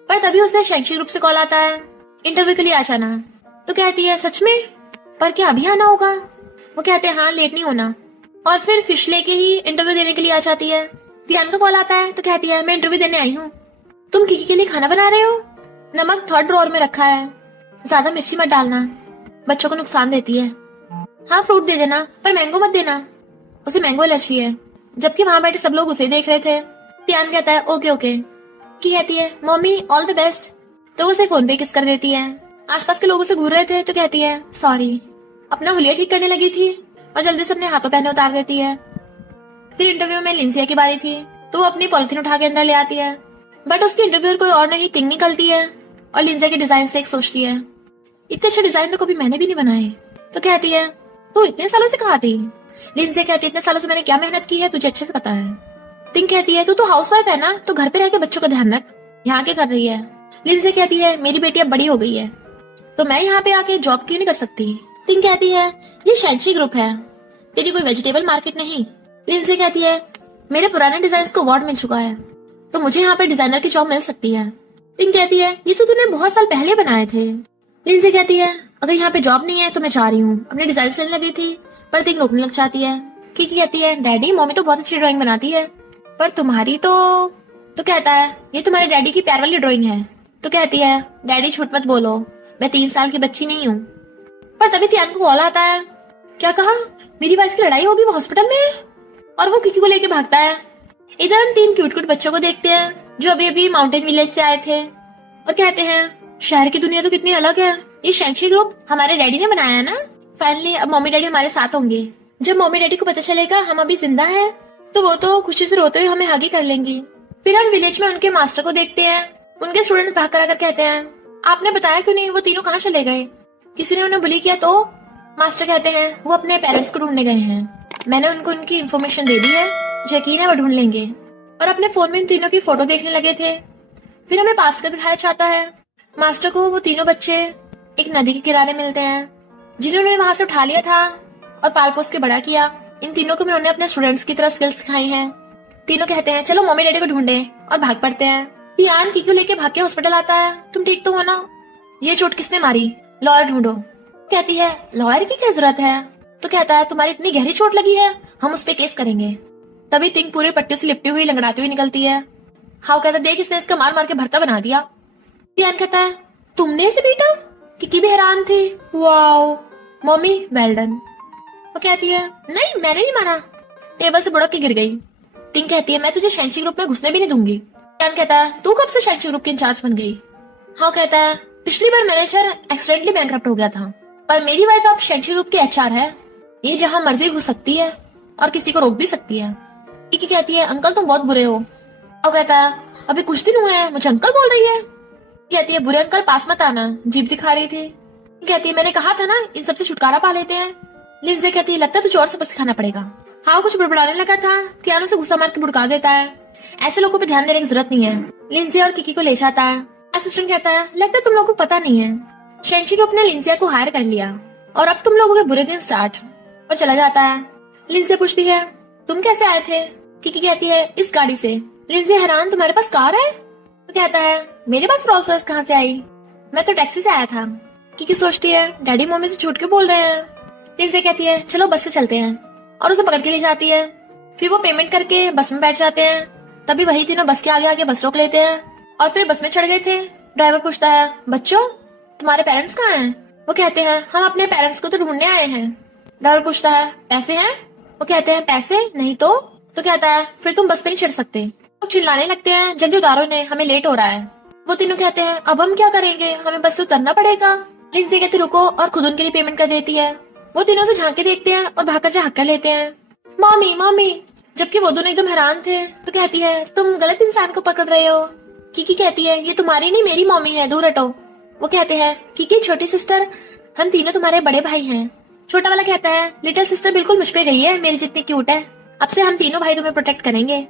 पर तभी उसे शेंशी ग्रुप से कॉल आता है इंटरव्यू के लिए आ जाना। तो कहती है सच में, पर क्या अभी आना होगा? वो कहते हैं हाँ लेट नहीं होना, और फिर फिश लेके ही इंटरव्यू देने के लिए आ जाती है। तियान का कॉल आता है तो कहती है मैं इंटरव्यू देने आई हूँ, तुम किकी के लिए खाना बना रहे हो? नमक 3rd ड्रॉअर में रखा है, ज्यादा मिर्ची मत डालना, बच्चों को नुकसान देती है। हाँ फ्रूट दे देना पर मैंगो मत देना, उसे मैंगो एलर्जी है। जबकि वहां बैठे सब लोग उसे देख रहे थे। तियान कहता है ओके ओके। की कहती है मम्मी ऑल द बेस्ट, तो उसे फोन पे किस कर देती है। आसपास के लोग उसे घूर रहे थे तो कहती है सॉरी, अपना हुलिया ठीक करने लगी थी, और जल्दी से अपने हाथों पहने उतार देती है। फिर इंटरव्यू में लिंसिया की बारी थी तो वो अपनी पॉलिथीन उठा के अंदर ले आती है, बट उसकी इंटरव्यूअर कोई और नहीं तिंग निकलती है, और लिंसिया के डिजाइन से एक सोचती है इतने अच्छे डिजाइन तो कभी मैंने भी नहीं बनाए। तो कहती है तू इतने सालों से कहाँ थी? लिंसिया कहती है इतने सालों से मैंने क्या मेहनत की है तुझे अच्छे से पता है। तिंग कहती है तू तो हाउसवाइफ है ना, तो घर पे रह के बच्चों का ध्यान रख, यहाँ क्या कर रही है? लिंसिया कहती है मेरी बेटी अब बड़ी हो गई है तो मैं यहाँ पे आके जॉब क्यों नहीं कर सकती? तिंग कहती है ये शेंशी ग्रुप है, तेरी कोई वेजिटेबल मार्केट नहीं। लिंसिया कहती है मेरे पुराने डिजाइन को अवार्ड मिल चुका है तो मुझे यहाँ पे डिजाइनर की जॉब मिल सकती है। तिंग कहती है ये तो तूने बहुत साल पहले बनाए थे। लिंसिया कहती है अगर यहाँ पे जॉब नहीं है तो मैं जा रही हूँ, अपने डिजाइन सेल लगी थी, पर तिंग रोकने लग जाती है। किकी कहती है डैडी मम्मी तो बहुत अच्छी ड्राइंग बनाती है पर तुम्हारी तो कहता है ये तुम्हारे डैडी की प्यार वाली ड्राइंग है। तो कहती है डैडी झूठ मत बोलो, मैं 3 साल की बच्ची नहीं हूँ। पर तभी तियान को कॉल आता है, क्या कहा? मेरी वाइफ की लड़ाई होगी, वो हॉस्पिटल में है, और वो किकी को लेके भागता है। इधर हम 3 क्यूट बच्चों को देखते हैं जो अभी अभी माउंटेन विलेज से आए थे, और कहते हैं शहर की दुनिया तो कितनी अलग है, ये शेंशी ग्रुप हमारे डैडी ने बनाया है ना। फाइनली अब मम्मी डैडी हमारे साथ होंगे। जब मम्मी डैडी को पता चलेगा हम अभी जिंदा है तो वो तो खुशी से रोते हुए हमें आगे कर लेंगी। फिर हम विलेज में उनके मास्टर को देखते हैं, उनके स्टूडेंट्स भाग कर आकर कहते हैं आपने बताया क्यों नहीं, वो तीनों कहाँ चले गए? किसी ने उन्हें बुली किया? तो मास्टर कहते हैं वो अपने पेरेंट्स को ढूंढने गए हैं, मैंने उनको उनकी इन्फॉर्मेशन दे दी है, यकीन है वो ढूंढ लेंगे। और अपने फोन में इन तीनों की फोटो देखने लगे थे। फिर हमें पास्ट का दिखाया जाता है। मास्टर को वो तीनों बच्चे एक नदी के किनारे मिलते हैं जिन्होंने वहां से उठा लिया था और पाल पोस के बड़ा किया। इन तीनों को उन्होंने अपने स्टूडेंट्स की तरह स्किल्स सिखाई हैं। तीनों कहते हैं चलो मम्मी डैडी को ढूंढे, और भाग पड़ते हैं। तियान किकी को लेके भाग के हॉस्पिटल आता है, तुम ठीक तो हो ना? ये चोट किसने मारी? लॉयर ढूंढो। कहती है लॉयर की क्या जरूरत है? तो कहता है तुम्हारी इतनी गहरी चोट लगी है, हम उस पे केस करेंगे। तभी तिंग पूरे पट्टे से लिपटी हुई लंगड़ाती हुई निकलती है। हाउ कहता है देख इसने इसका मार मार के भरता बना दिया। तियान कहता है तुमने इसे पीटा? किकी भी हैरान थी। Wow mummy well done. वो कहती है नहीं मैंने नहीं मारा, टेबल से बुड़क के गिर गई। तिंग कहती है मैं तुझे शेंशी ग्रुप में घुसने भी नहीं दूंगी। तियान कहता है तू कब से शेंशी ग्रुप की इंचार्ज बन गई? हाउ कहता है पिछली बार मैनेजर एक्सीडेंटली बैंकरप्ट हो गया था, पर मेरी वाइफ अब शेंशी ग्रुप की HR है, ये जहाँ मर्जी घुस सकती है और किसी को रोक भी सकती है। किकी कहती है अंकल तुम बहुत बुरे हो। वो कहता है अभी कुछ दिन हुए हैं मुझे अंकल बोल रही है। कहती है बुरे अंकल पास मत आना, जीभ दिखा रही थी। कहती है मैंने कहा था ना इन सबसे छुटकारा पा लेते हैं। लिंजे कहती है लगता है तुझे और सबक सिखाना पड़ेगा। हाँ कुछ बड़बड़ाने लगा था, थियानो से गुस्सा मार के भुड़का देता है। ऐसे लोगों पे ध्यान देने की जरूरत नहीं है। लिंजे और किकी को ले जाता है। असिस्टेंट कहता है लगता है तुम लोगों को पता नहीं है, शेंशी ग्रुप ने लिंजिया को हायर कर लिया और अब तुम लोगों के बुरे दिन स्टार्ट। और चला जाता है। लिंजिया पूछती है तुम कैसे आए थे? किकी कहती है इस गाड़ी से। लिंजिया हैरान तुम्हारे पास कार है? तो कहता है मेरे पास रोल्स रॉयस कहाँ से आई, मैं तो टैक्सी से आया था। किकी सोचती है डैडी मम्मी से झूठ क्यों बोल रहे हैं। लिंजिया कहती है चलो बस से चलते हैं और उसे पकड़ के ले जाती है। फिर वो पेमेंट करके बस में बैठ जाते हैं। तभी वही तीनों बस के आगे आगे बस रोक लेते हैं और फिर बस में चढ़ गए थे। ड्राइवर पूछता है बच्चों तुम्हारे पेरेंट्स कहाँ हैं? वो कहते हैं हम अपने पेरेंट्स को तो ढूंढने आए हैं। ड्राइवर पूछता है पैसे हैं? वो कहते हैं पैसे नहीं तो कहता है फिर तुम बस पे नहीं चढ़ सकते। वो चिल्लाने लगते हैं जल्दी उतारो इन्हें, हमें लेट हो रहा है। वो तीनों कहते हैं अब हम क्या करेंगे, हमें बस से उतरना पड़ेगा। लिंजी कहती रुको और खुद उनके लिए पेमेंट कर देती है। वो तीनों से झांक के देखते हैं और भाग कर हक कर लेते हैं मम्मी मम्मी, जबकि वो दोनों एकदम हैरान थे। तो कहती है तुम गलत इंसान को पकड़ रहे हो। किकी कहती है ये तुम्हारी नहीं मेरी मम्मी है, दूर हटो। वो कहते हैं किकी छोटी सिस्टर हम तीनों तुम्हारे बड़े भाई हैं। छोटा वाला कहता है लिटिल सिस्टर बिल्कुल मुझ पे गई है, मेरी जितनी क्यूट है, अब से हम तीनों भाई तुम्हें प्रोटेक्ट करेंगे।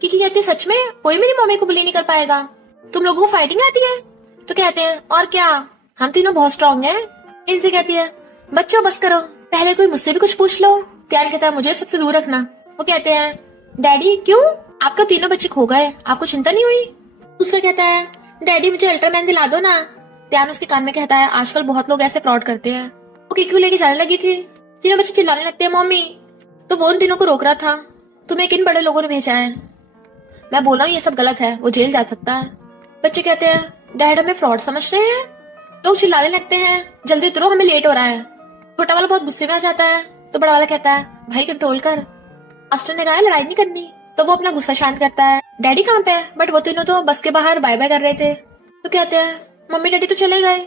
किकी कहती है सच में कोई मेरी मम्मी को बुली नहीं कर पाएगा, तुम लोगों को फाइटिंग आती है? तो कहते हैं और क्या हम तीनों बहुत स्ट्रॉन्ग हैं। इनसे कहती है बच्चों बस करो, पहले कोई मुझसे भी कुछ पूछ लो। त्यान कहता है मुझे सबसे दूर रखना। वो कहते हैं डैडी क्यों, आपके तीनों बच्चे खो गए, आपको चिंता नहीं हुई? दूसरा कहता है डैडी मुझे अल्ट्रामैन दिला दो ना। त्यान उसके कान में कहता है आजकल बहुत लोग ऐसे फ्रॉड करते हैं। वो किकी को लेके जाने लगी थी। तीनों बच्चे चिल्लाने लगते हैं मम्मी। तो वो उन तीनों को रोक रहा था, तुम्हें किन बड़े लोगों ने भेजा है? मैं बोला हूँ ये सब गलत है, वो जेल जा सकता है। बच्चे कहते हैं डैड हमें फ्रॉड समझ रहे हैं। लोग चिल्लाने लगते हैं जल्दी उतरो हमें लेट हो रहा है। छोटा वाला बहुत गुस्से में आ जाता है तो बड़ा वाला कहता है भाई कंट्रोल कर, मास्टर ने कहा है लड़ाई नहीं करनी। तो वो अपना गुस्सा शांत करता है। डैडी कहाँ पे है? बट वो तीनों तो बस के बाहर बाय बाय कर रहे थे। तो कहते हैं मम्मी डैडी तो चले गए।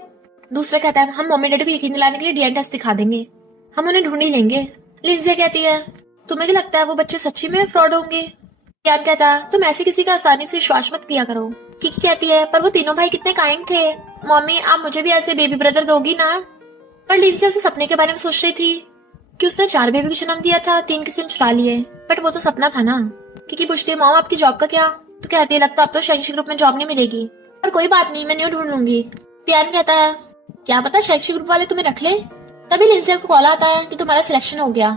दूसरा कहता है हम मम्मी डैडी को यकीन दिलाने के लिए डीएनए टेस्ट दिखा देंगे, हम उन्हें ढूंढ ही लेंगे। लिंजिया कहती है तुम्हें क्या लगता है वो बच्चे सच्ची में फ्रॉड होंगे? ज्ञान कहता है तुम ऐसे किसी का आसानी से विश्वास मत किया करो। किकी कहती है पर वो तीनों भाई कितने काइंड थे, मम्मी आप मुझे भी ऐसे बेबी ब्रदर दोगी ना? पर लिंजिया उसे सपने के बारे में सोच रही थी कि उसने 4 बेबी को जन्म दिया था, 3 किसी ने चुरा लिए, बट वो तो सपना था ना। किकी पूछती है मॉम आपकी जॉब का क्या? तो कहती है लगता अब तो शैक्षिक ग्रुप में जॉब नहीं मिलेगी, पर कोई बात नहीं मैं न्यू ढूंढ लूंगी। त्यान कहता है क्या पता शैक्षिक ग्रुप वाले तुम्हें रख ले। तभी लिंजिया को कॉल आता है कि तुम्हारा सिलेक्शन हो गया,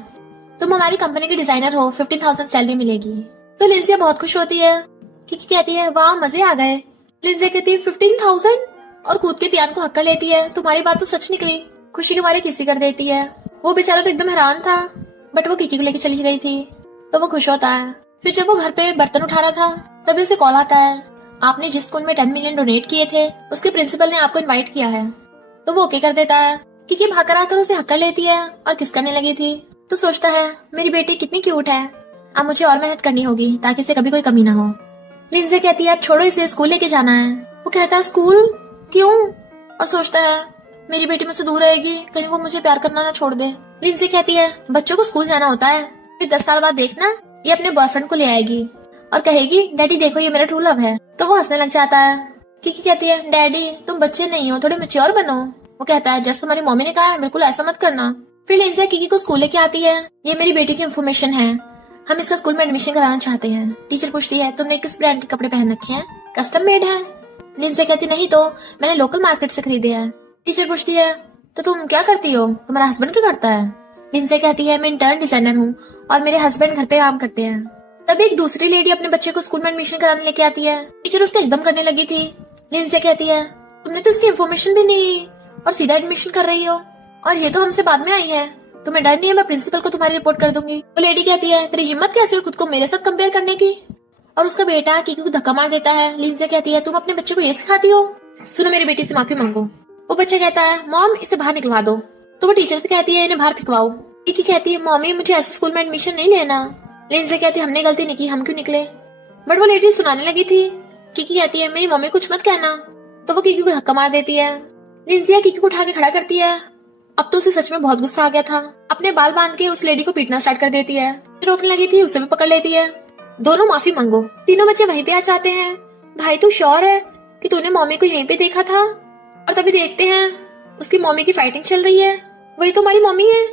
तुम हमारी कंपनी के डिजाइनर हो, 15,000 सैलरी मिलेगी। तो लिंजिया बहुत खुश होती है। किकी कहती है वाह मजे आ गए। लिंजिया कहती है 15,000 और कूद के त्यान को हक्का लेती है तुम्हारी बात तो सच निकली। खुशी के मारे किसी कर देती है। वो बेचारा तो एकदम हैरान था, बट वो किकी को लेके चली गई थी तो वो खुश होता है। फिर जब वो घर पे बर्तन उठा रहा था तभी उसे कॉल आता है आपने जिस स्कूल में 10 मिलियन डोनेट किए थे उसके प्रिंसिपल ने आपको इनवाइट किया है। तो वो ओके कर देता है। किकी भाग कर आकर उसे हक्का लेती है और किस करने लगी थी तो सोचता है मेरी बेटी कितनी क्यूट है, अब मुझे और मेहनत करनी होगी ताकि इसे कभी कोई कमी ना हो। लिंजिया कहती है अब छोड़ो इसे, स्कूल लेके जाना है। वो कहता है स्कूल क्यों? और सोचता है मेरी बेटी मुझसे दूर रहेगी, कहीं वो मुझे प्यार करना ना छोड़ दे। लिंजिया कहती है बच्चों को स्कूल जाना होता है, फिर 10 साल बाद देखना ये अपने बॉयफ्रेंड को ले आएगी और कहेगी डैडी देखो ये मेरा ट्रू लव है। तो वो हंसने लग जाता है। किकी कहती है डैडी तुम बच्चे नहीं हो, थोड़े मैच्योर बनो। वो कहता है जैसे तुम्हारी मम्मी ने कहा है बिल्कुल ऐसा मत करना। फिर लिंजिया किकी को स्कूल लेके आती है। ये मेरी बेटी की इन्फॉर्मेशन है, हम इसका स्कूल में एडमिशन कराना चाहते हैं। टीचर पूछती है तुमने किस ब्रांड के कपड़े पहन रखे हैं, कस्टम मेड है? लिंजिया कहती नहीं तो मैंने लोकल मार्केट से खरीदे हैं। टीचर पूछती है तो तुम क्या करती हो, तुम्हारा हस्बैंड क्या करता है? लिंजिया कहती है मैं इंटर्न डिजाइनर हूँ और मेरे हस्बैंड घर पे काम करते हैं। तभी एक दूसरी लेडी अपने बच्चे को स्कूल में एडमिशन कराने लेके आती है। टीचर उसका एकदम करने लगी थी। लिंजिया कहती है तुमने तो इसकी इन्फॉर्मेशन भी नहीं ली और सीधा एडमिशन कर रही हो, और ये तो हमसे बाद में आई है, तुम्हें डर नहीं है मैं प्रिंसिपल को तुम्हारी रिपोर्ट कर दूंगी। तो लेडी कहती है तेरी हिम्मत कैसे हो खुद को मेरे साथ कंपेयर करने की? और उसका बेटा किकी को धक्का मार देता है। लिंजिया कहती है तुम अपने बच्चे को ये सिखाती हो, सुनो मेरी बेटी से माफी मांगो। वो बच्चा कहता है मॉम इसे बाहर निकलवा दो। तो वो टीचर से कहती है इन्हें बाहर फिकवाओ। किकी कहती है मॉमी मुझे ऐसे स्कूल में एडमिशन नहीं लेना। लिंजिया कहती है हमने गलती नहीं की, हम क्यों निकले? बट वो लेडी सुनाने लगी थी। किकी कहती है मेरी मम्मी कुछ मत कहना। तो वो किकी को धक्का मार देती है। लिंजिया किकी को उठा के खड़ा करती है अब तो उसे सच में बहुत गुस्सा आ गया था। अपने बाल बांध के उस लेडी को पीटना स्टार्ट कर देती है। रोकने लगी थी, उसे भी पकड़ लेती है। दोनों माफी मांगो। तीनों बच्चे वहीं पे आ जाते हैं। भाई तू श्योर है कि तूने मम्मी को यहीं पे देखा था? और तभी देखते हैं उसकी मम्मी की फाइटिंग चल रही है। वही तो हमारी मम्मी है।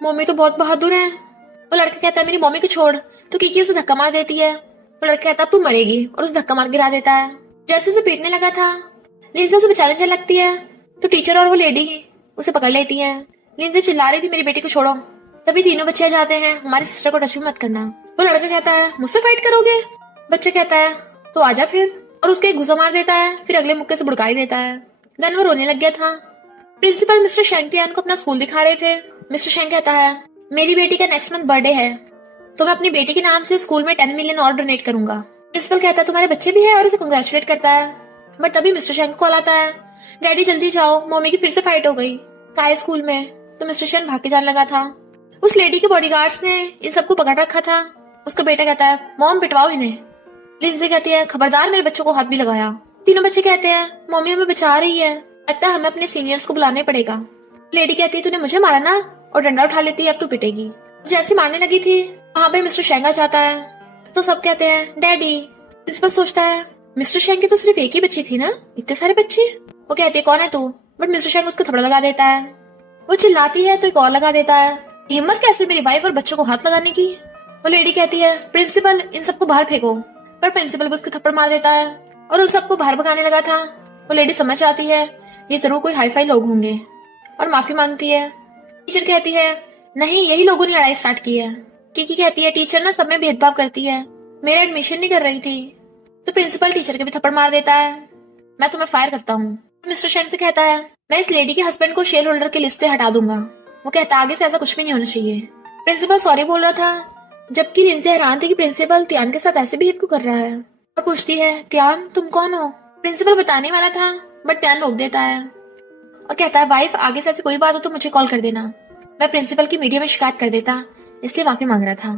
मम्मी तो बहुत बहादुर है। वो लड़का कहता है मेरी मम्मी को छोड़, तो कीकी उसे धक्का मार देती है। वो लड़का कहता है तू मरेगी, और उसे धक्का मार गिरा देता है। जैसे उसे पीटने लगा था, लिंजा उसे बचाने चल लगती है, तो टीचर और वो लेडी उसे पकड़ लेती है। लिंजा चिल्ला रही थी मेरी बेटी को छोड़ो। तभी तीनों बच्चे आ जाते हैं, हमारी सिस्टर को टच भी मत करना। वो लड़का कहता है मुझसे फाइट करोगे? बच्चा कहता है तो आजा फिर, और उसके एक घुसा मार देता है, फिर अगले मुक्के से बुड़का ही देता है। देन वो रोने लग गया था। प्रिंसिपल मिस्टर शेंग तियान को अपना स्कूल दिखा रहे थे। मिस्टर शेंग कहता है मेरी बेटी का नेक्स्ट मंथ बर्थडे है, तो मैं अपनी बेटी के नाम से स्कूल में 10 मिलियन और डोनेट करूंगा। प्रिंसिपल कहता है तुम्हारे बच्चे भी है, और उसे कंग्रेचुलेट करता है। बट तभी मिस्टर शेंग को कॉल आता है, डैडी जल्दी जाओ, मम्मी की फिर से फाइट हो गई काय स्कूल में। तो मिस्टर शेंग भाग के जाने लगा था। उस लेडी के बॉडीगार्ड्स ने इन सबको पकड़ रखा था। उसका बेटा कहता है मॉम पिटवाओ इन्हें। लिंजी कहती है खबरदार मेरे बच्चों को हाथ भी लगाया। तीनों बच्चे कहते हैं मम्मी हमें बचा रही है, लगता है हमें अपने सीनियर्स को बुलाने पड़ेगा। लेडी कहती है तूने मुझे मारा ना, और डंडा उठा लेती है, अब तू पिटेगी। जैसे मारने लगी थी वहां पे मिस्टर शेंग आ जाता है, तो सब कहते हैं डैडी। प्रिंसिपल सोचता है मिस्टर शेंग की तो सिर्फ एक ही बच्ची थी ना, इतने सारे बच्चे। वो कहती है कौन है तू, बट मिस्टर शेंग उसको थप्पड़ लगा देता है। वो चिल्लाती है तो एक और लगा देता है। हिम्मत कैसे मेरी वाइफ और बच्चों को हाथ लगाने की। वो लेडी कहती है प्रिंसिपल इन सबको बाहर फेंको, पर प्रिंसिपल भी उसको थप्पड़ मार देता है और उन सबको बाहर भगाने लगा था। वो लेडी समझ जाती है ये जरूर कोई हाई फाई लोग होंगे, और माफी मांगती है। टीचर कहती है नहीं यही लोगों ने लड़ाई स्टार्ट की है। कीकी कहती है टीचर ना सब में भेदभाव करती है, मेरा एडमिशन नहीं कर रही थी। तो प्रिंसिपल टीचर के भी थप्पड़ मार देता है, मैं तुम्हें फायर करता हूँ। मिस्टर शेंग से कहता है मैं इस लेडी के हस्बैंड को शेयर होल्डर की लिस्ट से हटा दूंगा। वो कहता है आगे से ऐसा कुछ भी नहीं होना चाहिए। प्रिंसिपल सॉरी बोल रहा था, जबकि लिंजी हैरान थी कि प्रिंसिपल तियान के साथ ऐसे बिहेव क्यों कर रहा है, और पूछती है तियान तुम कौन हो। प्रिंसिपल बताने वाला था, बट तियान रोक देता है और कहता है वाइफ आगे से ऐसी कोई बात हो तो मुझे कॉल कर देना, मैं प्रिंसिपल की मीडिया में शिकायत कर देता, इसलिए माफी मांग रहा था।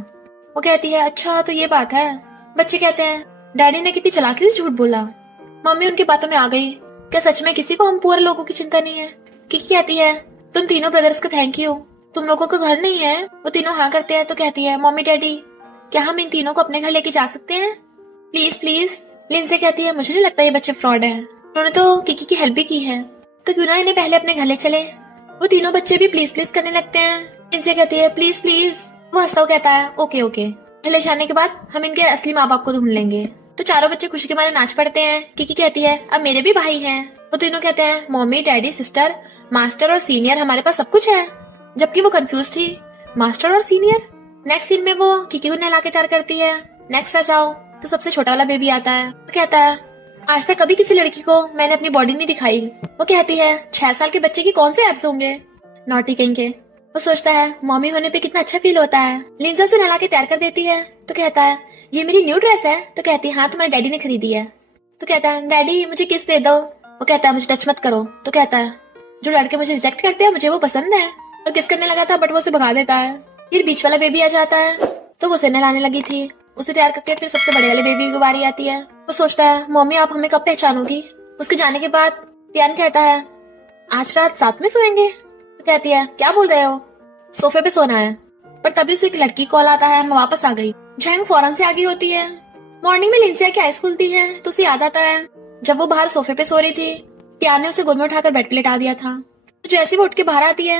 वो कहती है अच्छा तो ये बात है। बच्चे कहते हैं डैडी ने कितनी चालाकी से झूठ बोला। मम्मी उनकी बातों में आ गई, क्या सच में किसी को हम पूरे लोगों की चिंता नहीं है। कीकी कहती है तुम तीनों ब्रदर्स को थैंक यू, तुम लोगों का घर नहीं है। वो तीनों हाँ करते हैं। तो कहती है मम्मी डैडी क्या हम इन तीनों को अपने घर लेके जा सकते हैं प्लीज प्लीज। लिंजी कहती है मुझे नहीं लगता ये बच्चे फ्रॉड है, उन्होंने तो कीकी की हेल्प भी की है, तो क्यों ना इन्हें पहले अपने घर ले चले। वो तीनों बच्चे भी प्लीज प्लीज करने लगते हैं। लिंजी कहती है प्लीज प्लीज। वो हंसता हुआ कहता है ओके ओके, ले जाने के बाद हम इनके असली माँ बाप को ढूंढ लेंगे। तो चारों बच्चे खुशी के मारे नाच पड़ते हैं। कीकी कहती है अब मेरे भी भाई हैं। वो तीनों कहते हैं मम्मी डैडी सिस्टर मास्टर और सीनियर हमारे पास सब कुछ है, जबकि वो कंफ्यूज थी मास्टर और सीनियर। नेक्स्ट सीन में वो कीकी को नहला के तैयार करती है। नेक्स्ट आ जाओ तो सबसे छोटा वाला बेबी आता है, कहता है आज तक कभी किसी लड़की को मैंने अपनी बॉडी नहीं दिखाई। वो कहती है 6 साल के बच्चे की कौन से एब्स होंगे, नॉटी किंग के। वो सोचता है मम्मी होने पे कितना अच्छा फील होता है। लिंजा से नहला के तैयार कर देती है, तो कहता है ये मेरी न्यू ड्रेस है। तो कहती है हाँ तुम्हारे डैडी ने खरीदी है। तो कहता है डैडी मुझे किस दे दो। वो कहता है मुझे टच मत करो। तो कहता है जो लड़के मुझे रिजेक्ट करते हैं मुझे वो पसंद है, और किस करने लगा था बट वो उसे भगा देता है। फिर बीच वाला बेबी आ जाता है, तो वो उसे नहलाने लगी थी। उसे तैयार करके फिर सबसे बड़े वाले बेबी की बारी आती है। वो सोचता है मम्मी आप हमें कब पहचानोगी। उसके जाने के बाद तियान कहता है आज रात साथ में सोएंगे। तो कहती है क्या बोल रहे हो, सोफे पे सोना है। पर तभी उसे एक लड़की कॉल आता है, मैं वापस आ गई। झैंग फौरन से आगे होती है। मॉर्निंग में लिंजिया की आईज खुलती है, तो उसे याद आता है जब वो बाहर सोफे पे सो रही थी तियान ने उसे गोद में उठाकर बेड पे लेटा दिया था। तो जैसे वो उठ के बाहर आती है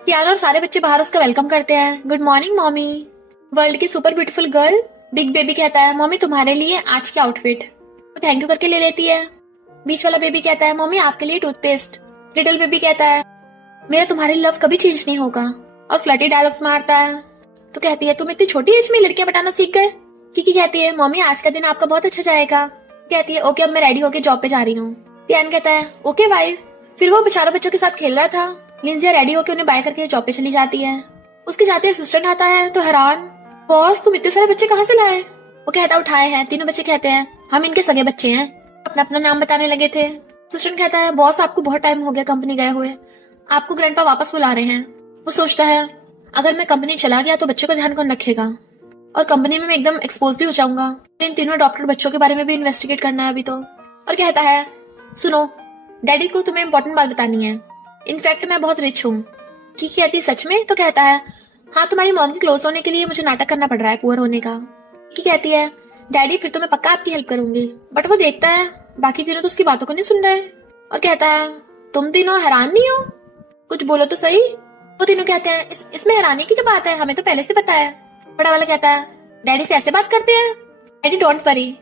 तियान और सारे बच्चे बाहर उसका वेलकम करते हैं, गुड मॉर्निंग मॉमी। वर्ल्ड की super beautiful girl. Big baby कहता है मम्मी तुम्हारे लिए आज की आउटफिट। वो थैंक यू करके ले लेती है। बीच वाला बेबी कहता है मम्मी आपके लिए टूथपेस्ट। लिटिल बेबी कहता है मेरा तुम्हारे लव कभी चेंज नहीं होगा, और फ्लर्टी डायलॉग्स मारता है। तो कहती है तुम इतनी छोटी एज में लड़कियां पटाना सीख गए। कीकी कहती है मम्मी आज का दिन आपका बहुत अच्छा जाएगा। कहती है ओके अब मैं रेडी होके जॉब पे जा रही हूँ। तियान कहता है ओके वाइफ। फिर वो बेचारों बच्चों के साथ खेल रहा था। लिंजिया रेडी होके उन्हें बाय करके जॉब पे चली जाती है। उसके जाते असिस्टेंट आता है तो हैरान, बॉस तुम इतने सारे बच्चे कहाँ से लाए। वो कहता उठाए हैं। तीनों बच्चे कहते हैं हम इनके सगे बच्चे हैं, अपना अपना नाम बताने लगे थे। असिस्टेंट कहता है बॉस आपको बहुत टाइम हो गया कंपनी गए हुए, आपको ग्रैंडपा वापस बुला रहे हैं। वो सोचता है अगर मैं कंपनी चला गया तो बच्चों का ध्यान कौन रखेगा, और कंपनी में मैं एकदम एक्सपोज भी हो जाऊंगा। इन तीनों डॉक्टर बच्चों के बारे में भी इन्वेस्टिगेट करना है अभी तो। और कहता है सुनो डैडी को तुम्हें इंपॉर्टेंट बात बतानी है, इनफैक्ट मैं बहुत रिच हूँ, ठीक कहती है सच में? तो कहता है हाँ, तुम्हारी मॉम के क्लोज होने के लिए मुझे नाटक करना पड़ रहा है पुअर होने का। की कहती है डैडी फिर तो मैं पक्का आपकी हेल्प करूंगी। बट वो देखता है बाकी तीनों तो उसकी बातों को नहीं सुन रहे और कहता है तुम तीनों हैरान नहीं हो, कुछ बोलो तो सही। वो तीनों कहते हैं इसमें हैरानी की क्या बात है, हमें तो पहले से पता है। बड़ा वाला कहता है डैडी से ऐसे बात करते हैं? डैडी डोंट वरी,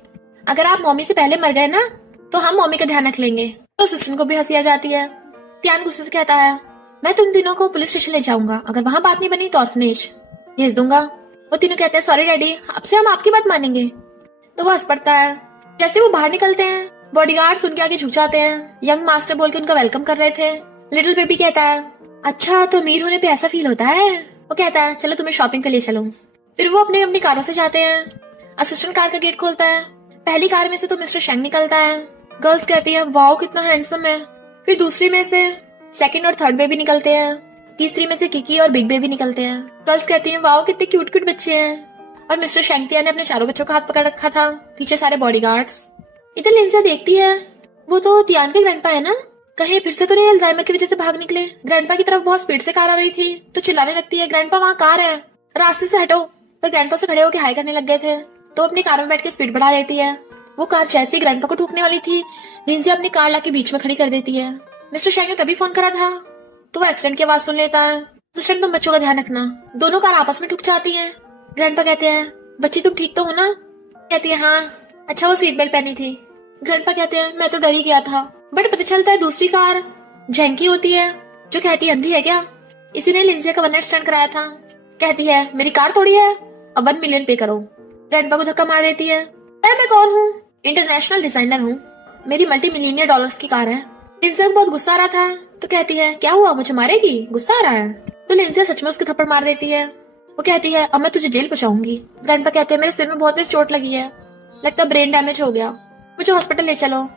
अगर आप मम्मी से पहले मर गए ना तो हम मम्मी का ध्यान रख लेंगे। तो असिस्टेंट को भी हंसी आ जाती है। त्यान गुस्से से कहता है मैं तुम तीनों को पुलिस स्टेशन ले जाऊंगा, अगर वहां बात नहीं बनी तो ऑर्फनेज भेज दूंगा। वो तीनों कहते हैं सॉरी डैडी, अब से हम आपकी बात मानेंगे। तो वो हंस पड़ता है। जैसे वो बाहर निकलते हैं बॉडीगार्ड्स उनके आगे झुक जाते हैं, यंग मास्टर बोल के उनका वेलकम कर रहे थे। लिटिल बेबी कहता है अच्छा तो अमीर होने पे ऐसा फील होता है। वो कहता है चलो तुम्हें शॉपिंग पे ले चलो। फिर वो अपनी अपनी कारों से जाते हैं। असिस्टेंट कार का गेट खोलता है। पहली कार में से तो मिस्टर शेंग निकलता है। गर्ल्स कहती है वाओ कितना हैंडसम है। फिर दूसरी में से सेकंड और थर्ड बेबी निकलते हैं। तीसरी में से किकी और बिग बेबी निकलते हैं। गर्ल्स कहती हैं वाओ कितने क्यूट क्यूट बच्चे हैं। और मिस्टर शेंगतिया ने अपने चारों बच्चों का हाथ पकड़ रखा था, पीछे सारे बॉडीगार्ड्स। इधर लिंजा देखती है वो तो तियान के ग्रैंडपा है ना, कहीं फिर से तो नहीं अल्जाइमर की वजह से भाग निकले। ग्रैंडपा की तरफ बहुत स्पीड से कार आ रही थी तो चिल्लाने लगती है ग्रैंडपा वहाँ कार है, रास्ते से हटो। पर ग्रैंडपा से खड़े होकर हाई करने लग गए थे तो अपनी कार में बैठ के स्पीड बढ़ा देती है। वो कार जैसे ही ग्रैंडपा को ठोकने वाली थी लिंजा अपनी कार लाके बीच में खड़ी कर देती है। मिस्टर शेंग ने तभी फोन करा था तो वो एक्सीडेंट की आवाज सुन लेता है। असिस्टेंट तुम बच्चों का ध्यान रखना। दोनों कार आपस में ठुक जाती हैं। ग्रैंडपा कहते हैं बच्ची तुम ठीक तो हो ना? कहती है हाँ। अच्छा वो सीट बेल्ट पहनी थी। ग्रैंडपा कहते हैं मैं तो डर ही गया था। बट पता चलता है दूसरी कार झैंग की होती है जो कहती है अंधी है क्या, इसी ने लिंजिया का 1 नाइट स्टैंड कराया था। कहती है मेरी कार तोड़ी है, अब 1 मिलियन पे करो। ग्रैंडपा को धक्का मार देती है मैं कौन हूँ? इंटरनेशनल डिजाइनर हूँ, मेरी $multi-million डॉलर्स की कार है। लिंजिया को बहुत गुस्सा आ रहा था तो कहती है क्या हुआ, मुझे मारेगी? गुस्सा आ रहा है? तो लिंजिया सच में उसके थप्पड़ मार देती है। वो कहती है अब मैं तुझे जेल पहुंचाऊंगी। ग्रैंडपा कहते हैं मेरे सिर में बहुत तेज चोट लगी है, लगता है ब्रेन डैमेज हो गया, मुझे हॉस्पिटल ले चलो।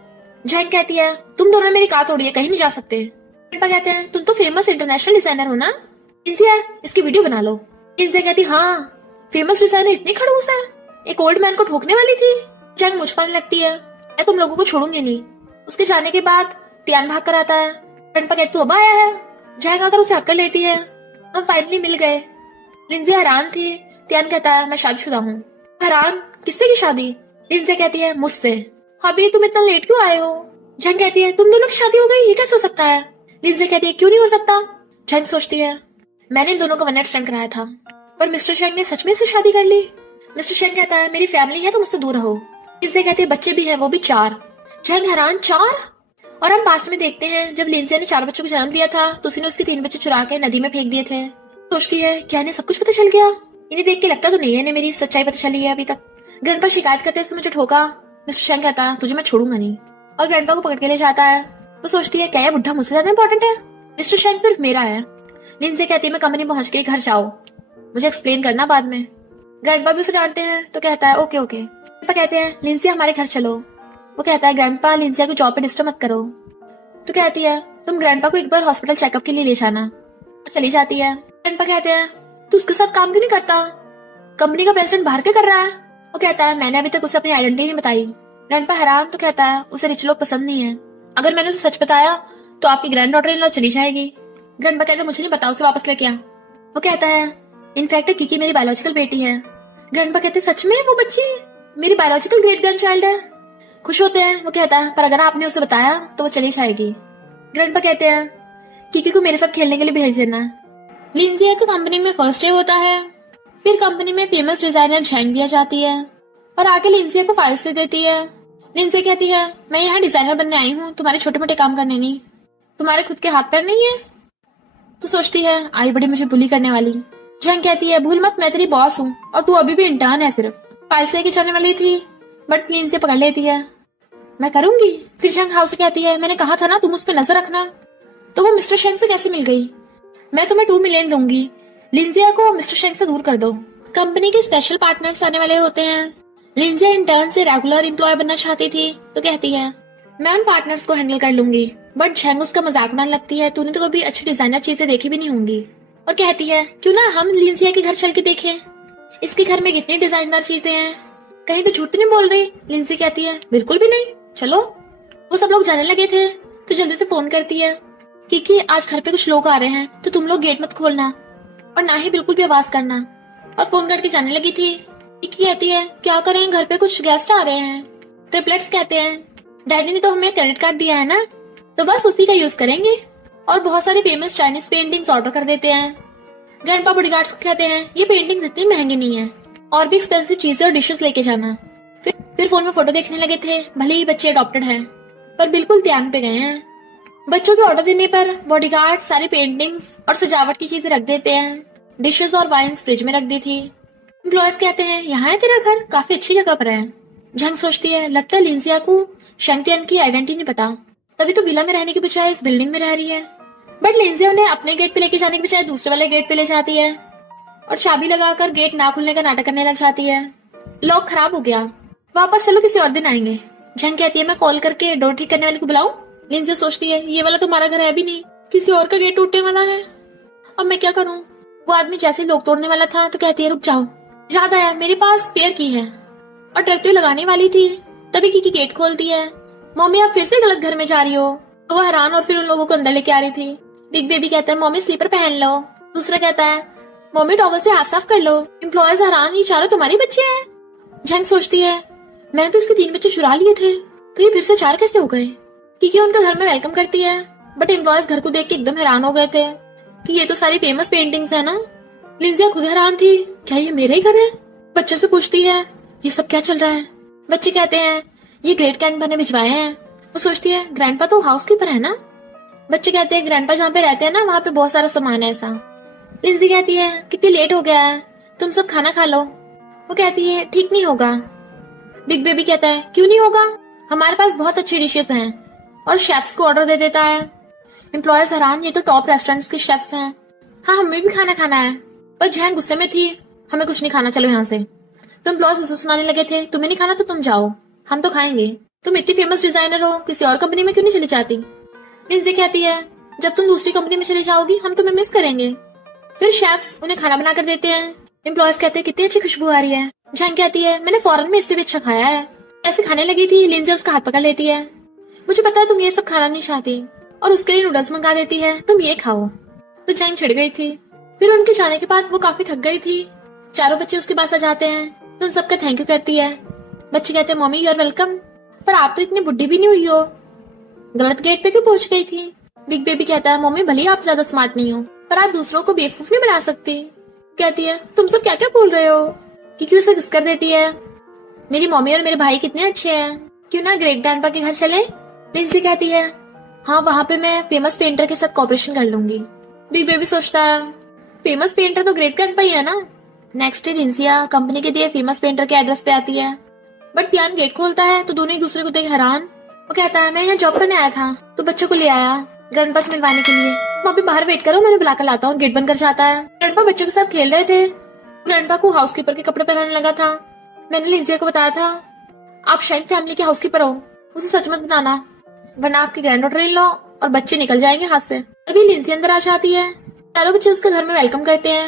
जैंग कहती है तुम दोनों मेरी कार तोड़ी है, कहीं नहीं जा सकते। ग्रैंडपा कहते हैं तुम तो फेमस इंटरनेशनल डिजाइनर हो ना, लिंजिया इसकी वीडियो बना लो। लिंजिया कहती हाँ फेमस डिजाइनर इतनी खड़ूस है, एक ओल्ड मैन को ठोकने वाली थी। जैंग मुझ पाने लगती है मैं तुम लोगों को छोड़ूंगी नहीं। उसके जाने के बाद त्यान भाग कर आता है। ग्रैंडपा कहती तू अब आया है। जैंग आकर उसे हक कर लेती है। हम फाइनली मिल गए। लिंजिया हैरान थी। त्यान कहता है मैं शादीशुदा हूँ। हैरान किससे की शादी? लिंजिया कहती है मुझसे। अभी तुम इतना लेट क्यों आए हो? जैंग कहती है तुम दोनों की शादी हो गई, ये कैसे हो सकता है? लिंजिया कहती है क्यों नहीं हो सकता? जैंग सोचती है मैंने इन दोनों को 1 नाइट स्टैंड कराया था पर मिस्टर शेंग ने सच में इससे शादी कर ली। मिस्टर शेंग कहता है मेरी फैमिली है तो मुझसे दूर रहो। लिंजिया कहती है बच्चे भी हैं, वो भी 4। जैंग हैरान 4? और हम पास्ट में देखते हैं जब लिंजिया ने 4 बच्चों को जन्म दिया था तो उसने उसके 3 बच्चे चुरा के नदी में फेंक दिए थे। सोचती है क्या इन्हें सब कुछ पता चल गया? इन्हें देख के लगता तो नहीं है इन्हें मेरी सच्चाई पता चली है अभी तक। ग्रैंडपा शिकायत करते हैं मुझे ठोका। मिस्टर शेंग कहता है तुझे मैं छोड़ूंगा नहीं और ग्रैंडपा को पकड़ के ले जाता है। वो सोचती है क्या यह बुढ़ा मुझसे ज्यादा इंपॉर्टेंट है? मिस्टर शेंग सिर्फ मेरा है। लिंजिया कहती है मैं कंपनी पहुंच के घर जाओ, मुझे एक्सप्लेन करना बाद में। ग्रैंडपा भी उसे डांटते हैं तो कहता है ओके ओके। ग्रैंडपा कहते हैं लिंजिया हमारे घर चलो। वो कहता है ग्रैंडपा लिंजिया को जॉब पे डिस्टर्ब मत करो। तो कहती है तुम ग्रैंडपा को एक बार हॉस्पिटल चेकअप के लिए ले जाना। और चली जाती है। ग्रैंडपा कहते हैं तू उसके साथ काम क्यों नहीं करता, कंपनी का प्रेसिडेंट बाहर क्या कर रहा है? वो कहता है मैंने अभी तक उसे अपनी आइडेंटिटी नहीं बताई। ग्रैंडपा हैरान तो कहता है उसे रिच लोग पसंद नहीं है, अगर मैंने उसे सच बताया तो आपकी ग्रैंड डॉटर इन लॉ चली जाएगी। ग्रैंडपा कहता है मुझे नहीं पता, उसे वापस लेके आ। वो कहता है इनफैक्ट किकी मेरी बायोलॉजिकल बेटी है। ग्रैंडपा कहते हैं सच में वो बच्ची मेरी बायोलॉजिकल ग्रेट ग्रैंड चाइल्ड है। खुश होते हैं। वो कहता है पर अगर आपने उसे बताया तो वो चली जाएगी। ग्रैंडपा कहते हैं किकी को मेरे साथ खेलने के लिए भेज देना। लिंजिया को कंपनी में फर्स्ट डे होता है। फिर कंपनी में फेमस डिजाइनर झैंग भी आ जाती है और आके लिंजिया को फाइल्स दे देती है। लिंजिया कहती है मैं यहाँ डिजाइनर बनने आई हूँ, तुम्हारे छोटे मोटे काम करने नहीं, तुम्हारे खुद के हाथ पैर नहीं है। तो सोचती है आई बड़ी मुझे बुली करने वाली। झैंग कहती है भूल मत मैं तेरी बॉस हूँ और तू अभी भी इंटर्न है, सिर्फ फाइल्स लेके जाने वाली थी बट लिंजिया पकड़ लेती है मैं करूंगी। फिर झैंग हाउस कहती है मैंने कहा था ना तुम उस पर नजर रखना। तो वो मिस्टर शेंग से कैसे मिल गई? मैं तुम्हें 2 मिलियन दूंगी, लिंजिया को मिस्टर शेंग से दूर कर दो। कंपनी के स्पेशल पार्टनर्स आने वाले होते हैं। लिंजिया इंटर्न से रेगुलर एम्प्लॉय बनना चाहती थी तो कहती है मैं उन पार्टनर्स को हैंडल कर लूंगी। बट झैंग उसका मजाक बनाने लगती है तूने तो कभी अच्छी डिजाइनर चीजें देखी भी नहीं होंगी। और कहती है क्यों ना हम लिंजिया के घर चल के देखें, इसके घर में कितनी डिजाइनर चीजें हैं, कहीं तो झूठ तो नहीं बोल रही। लिंजिया कहती है बिल्कुल भी नहीं, चलो। वो सब लोग जाने लगे थे तो जल्दी से फोन करती है कि आज घर पे कुछ लोग आ रहे हैं तो तुम लोग गेट मत खोलना और ना ही बिल्कुल भी आवाज करना। और फोन करके जाने लगी थी। किकी कहती है क्या करें, घर पे कुछ गेस्ट आ रहे हैं, ट्रिपलेट्स कहते हैं, डैडी ने तो हमें क्रेडिट कार्ड दिया है ना, तो बस उसी का यूज करेंगे। और बहुत सारी फेमस चाइनीज पेंटिंग्स ऑर्डर कर देते हैं। ग्रैंडपा बॉडीगार्ड्स को कहते हैं ये पेंटिंग्स इतनी महंगी नहीं है, और भी एक्सपेंसिव चीजें और डिशेस लेके जाना। फिर फोन में फोटो देखने लगे थे। भले ही बच्चे अडॉप्टेड हैं पर बिल्कुल ध्यान पे गए हैं। बच्चों के ऑर्डर देने पर बॉडीगार्ड सारी पेंटिंग्स और सजावट की चीजें रख देते हैं। डिशेस और वाइन्स फ्रिज में रख दी थी। एम्प्लॉयज कहते हैं यहाँ है तेरा घर, काफी अच्छी जगह पर है। झंग सोचती है लगता है लिंजिया को शंगतियन की आइडेंटिटी नहीं पता, तभी तो विला में रहने के बजाय इस बिल्डिंग में रह रही है। बट लिंजिया उन्हें अपने गेट पे लेके जाने के बजाय दूसरे वाले गेट पे ले जाती है और चाबी लगाकर गेट ना खुलने का नाटक करने लग जाती है। लॉक खराब हो गया, वापस चलो किसी और दिन आएंगे। झंग कहती है मैं कॉल करके डोर ठीक करने वाले को बुलाऊं। लिंजिया सोचती है ये वाला तुम्हारा घर है भी नहीं, किसी और का गेट टूटने वाला है, अब मैं क्या करूं। वो आदमी जैसे लोग तोड़ने वाला था तो कहती है रुक जाओ, याद आया मेरे पास स्पेयर की है। और डरते हुए लगाने वाली थी तभी की गेट खोलती है। मम्मी आप फिर से गलत घर में जा रही हो। तो वो हैरान और फिर उन लोगों को अंदर लेके आ रही थी। बिग बेबी कहता है मम्मी स्लीपर पहन लो। दूसरा कहता है मम्मी टॉवल से हाथ साफ कर लो। एम्प्लॉयज हैरान, ये चारों तुम्हारे बच्चे हैं। झंग सोचती है मैंने तो इसके 3 बच्चे चुरा लिए थे, तो ये फिर से 4 कैसे हो गए। क्योंकि उनका घर में वेलकम करती है। बट एम्प्लॉयज घर को देख के एकदम हैरान हो गए थे कि ये तो सारी फेमस पेंटिंग्स है ना। लिंजिया खुद हैरान थी, क्या ये मेरा ही घर है। बच्चों से पूछती है ये सब क्या चल रहा है। बच्चे कहते हैं ये ग्रेट ग्रैंडपा ने भिजवाए हैं। वो सोचती है ग्रैंडपा तो हाउस कीपर है ना। बच्चे कहते हैं ग्रैंडपा जहाँ पे रहते हैं ना वहाँ पे बहुत सारा सामान है ऐसा। लिंजी कहती है कितनी लेट हो गया है, तुम सब खाना खा लो। वो कहती है ठीक नहीं होगा। बिग बेबी कहता है क्यों नहीं होगा, हमारे पास बहुत अच्छी डिशेस हैं, और शेफ्स को ऑर्डर दे देता है। एम्प्लॉयज हैरान, ये तो टॉप रेस्टोरेंट्स के शेफ्स हैं। हाँ हमें भी खाना खाना है। पर झैंग गुस्से में थी, हमें कुछ नहीं खाना, चलो यहाँ से। तो एम्प्लॉयज उसे सुनाने लगे थे तुम्हें नहीं खाना तो तुम जाओ, हम तो खाएंगे। तुम इतनी फेमस डिजाइनर हो, किसी और कंपनी में क्यों नहीं चली जाती। लिंजी कहती है जब तुम दूसरी कंपनी में चली जाओगी हम तुम्हें मिस करेंगे। फिर शेफ्स उन्हें खाना बना कर देते हैं। एम्प्लॉयज कहते हैं कितनी अच्छी खुशबू आ रही है। झंग कहती है मैंने फॉरेन में इससे भी अच्छा खाया है। ऐसे खाने लगी थी, लिंजी उसका हाथ पकड़ लेती है। मुझे पता है तुम ये सब खाना नहीं चाहती, और उसके लिए नूडल्स मंगा देती है, तुम ये खाओ। तो झंग छिड़ गई थी। फिर उनके जाने के बाद वो काफी थक गई थी। चारों बच्चे उसके पास आ जाते हैं तो उन सबका थैंक यू करती है। बच्चे कहते हैं मम्मी यू आर वेलकम, पर आप तो इतनी बुढ़ी भी नहीं हुई हो, गलत गेट पे क्यों पहुंच गई थी। बिग बेबी कहता है मम्मी भले ही आप ज्यादा स्मार्ट नहीं हो, पर आप दूसरों को बेवकूफ नहीं बना सकती। कहती है तुम सब क्या क्या बोल रहे हो। क्योंकि उसे घिस कर देती है मेरी मम्मी और मेरे भाई कितने अच्छे हैं, क्यों ना ग्रेट ग्रैंडपा के घर चले। लिंसी कहती है हाँ वहाँ पे मैं फेमस पेंटर के साथ कॉपरेशन कर लूंगी। बिग बेबी सोचता है फेमस पेंटर तो ग्रेट ग्रैंडपा ही है ना। नेक्स्ट डे लिंसिया कंपनी के दिए फेमस पेंटर के एड्रेस पे आती है। बट त्यान गेट खोलता है तो दोनों एक दूसरे को देख हैरान। वो कहता है मैं यहाँ जॉब करने आया था तो बच्चों को ले आया ग्रैंडपा से मिलवाने के लिए। तुम अभी बाहर वेट करो, मैंने बुलाकर लाता हूँ। गेट बंद कर जाता है। ग्रैंडपा बच्चों के साथ खेल रहे थे। ग्रैंडपा को हाउसकीपर के कपड़े पहनाने लगा था। मैंने लिंजिया को बताया था आप शाइन फैमिली के हाउसकीपर हो, उसे सच मत बताना वरना आपकी ग्रैंड डॉटर इन लॉ और बच्चे निकल जाएंगे हाथ से। अभी लिंजी अंदर आ जाती है। चारों बच्चे उसके घर में वेलकम करते हैं।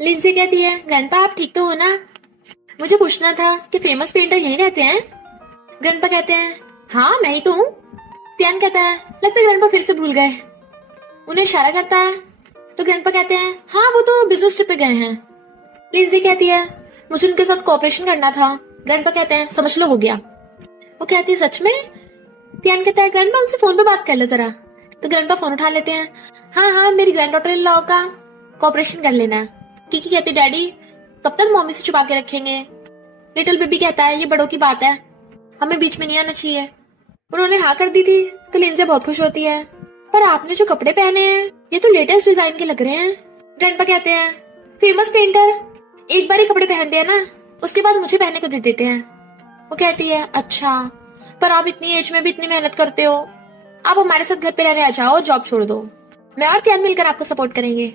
लिंजी कहती है ग्रैंडपा आप ठीक तो हो ना, मुझे पूछना था कि फेमस पेंटर यहीं रहते हैं। ग्रैंडपा कहते हैं हाँ मैं ही तो हूँ। त्यान कहता है लगता है ग्रैंडपा फिर से भूल गए। उन्हें इशारा करता है तो ग्रैंडपा कहते हैं हाँ वो तो बिजनेस ट्रिप पे गए हैं। लिंजी कहती है मुझे उनके साथ कोऑपरेशन करना था। ग्रैंडपा कहते हैं समझ लो हो गया। वो कहती है सच में। त्यान कहता है ग्रैंडपा उनसे फोन पे बात कर लो जरा। तो ग्रैंडपा फोन उठा लेते हैं। हाँ हाँ मेरी ग्रैंड डॉटर इन लॉ का कोऑपरेशन कर लेना है। किकी कहती डैडी कब तक मम्मी से छुपा के रखेंगे। लिटिल बेबी कहता है ये बड़ों की बात है, हमें बीच में नहीं आना चाहिए। उन्होंने हाँ कर दी थी तो लिंजिया बहुत खुश होती है। पर आपने जो कपड़े पहने हैं ये तो लेटेस्ट डिजाइन के लग रहे हैं। ग्रैंडपा कहते हैं फेमस पेंटर एक बार ही कपड़े पहनते हैं ना, उसके बाद मुझे पहनने को दे देते हैं। वो कहती है अच्छा पर आप इतनी एज में भी इतनी मेहनत करते हो, आप हमारे साथ घर पे रहने आ जाओ, जॉब छोड़ दो, मैं और त्यान मिलकर आपको सपोर्ट करेंगे।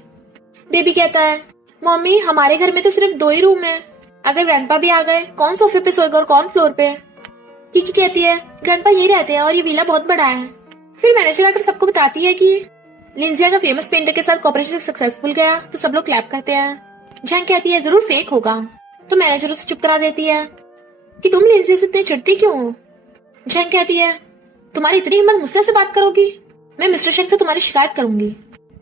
बेबी कहता है मम्मी हमारे घर में तो सिर्फ 2 ही रूम है, अगर ग्रैंडपा भी आ गए कौन सोफे पे सोएगा और कौन फ्लोर पे। किकी कहती है ग्रैंडपा यही रहते हैं और ये विला बहुत बड़ा है। फिर मैनेजर आकर सबको बताती है कि लिंजिया का फेमस पेंटर के साथ कॉपरेशन सक्सेसफुल गया तो सब लोग क्लैप करते हैं। झंग कहती है जरूर फेक होगा, तो मैनेजर उसे चुप करा देती है कि तुम लिंजिया से इतनी चिढ़ती क्यों हो। झंग कहती है तुम्हारी इतनी हिम्मत मुझसे से बात करोगी, मैं मिस्टर शेंग से तुम्हारी शिकायत करूंगी।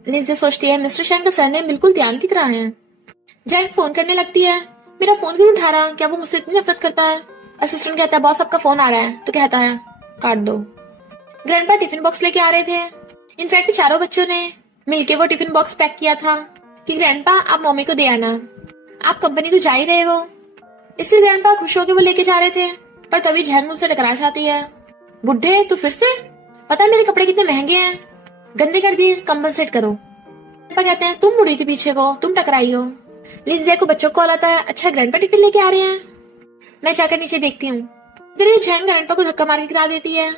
लिंजी सोचती है मिस्टर शेंग का सरनेम बिल्कुल ध्यान की तरह है। जैंग फोन करने लगती है, मेरा फोन क्यों उठा रहा, क्या वो मुझसे इतनी नफरत करता है। असिस्टेंट कहता है बॉस आपका फोन आ रहा है, तो कहता है काट दो। ग्रैंडपा टिफिन बॉक्स लेके आ रहे थे। इनफैक्ट चारों बच्चों ने मिलके वो टिफिन बॉक्स पैक किया था कि ग्रैंडपा आप मम्मी को दे आना, आप कंपनी तो जा ही रहे हो। इसलिए ग्रैंडपा खुश होकर वो लेके जा रहे थे, पर तभी जैंग मुझसे टकरा जाती है। बुढ़े तू फिर से, पता है मेरे कपड़े कितने महंगे हैं, गंदे कर दिए, कंपनसेट करो। ग्रैंडपा कहते हैं तुम मुड़ी थी पीछे को, तुम टकराई हो। लिंजिया को बच्चों को कॉल आता है, अच्छा ग्रैंडपा टिफिन लेके आ रहे हैं। मैं जाकर नीचे देखती हूँ, जैंग ग्रैंडपा को धक्का मार के गिरा देती है,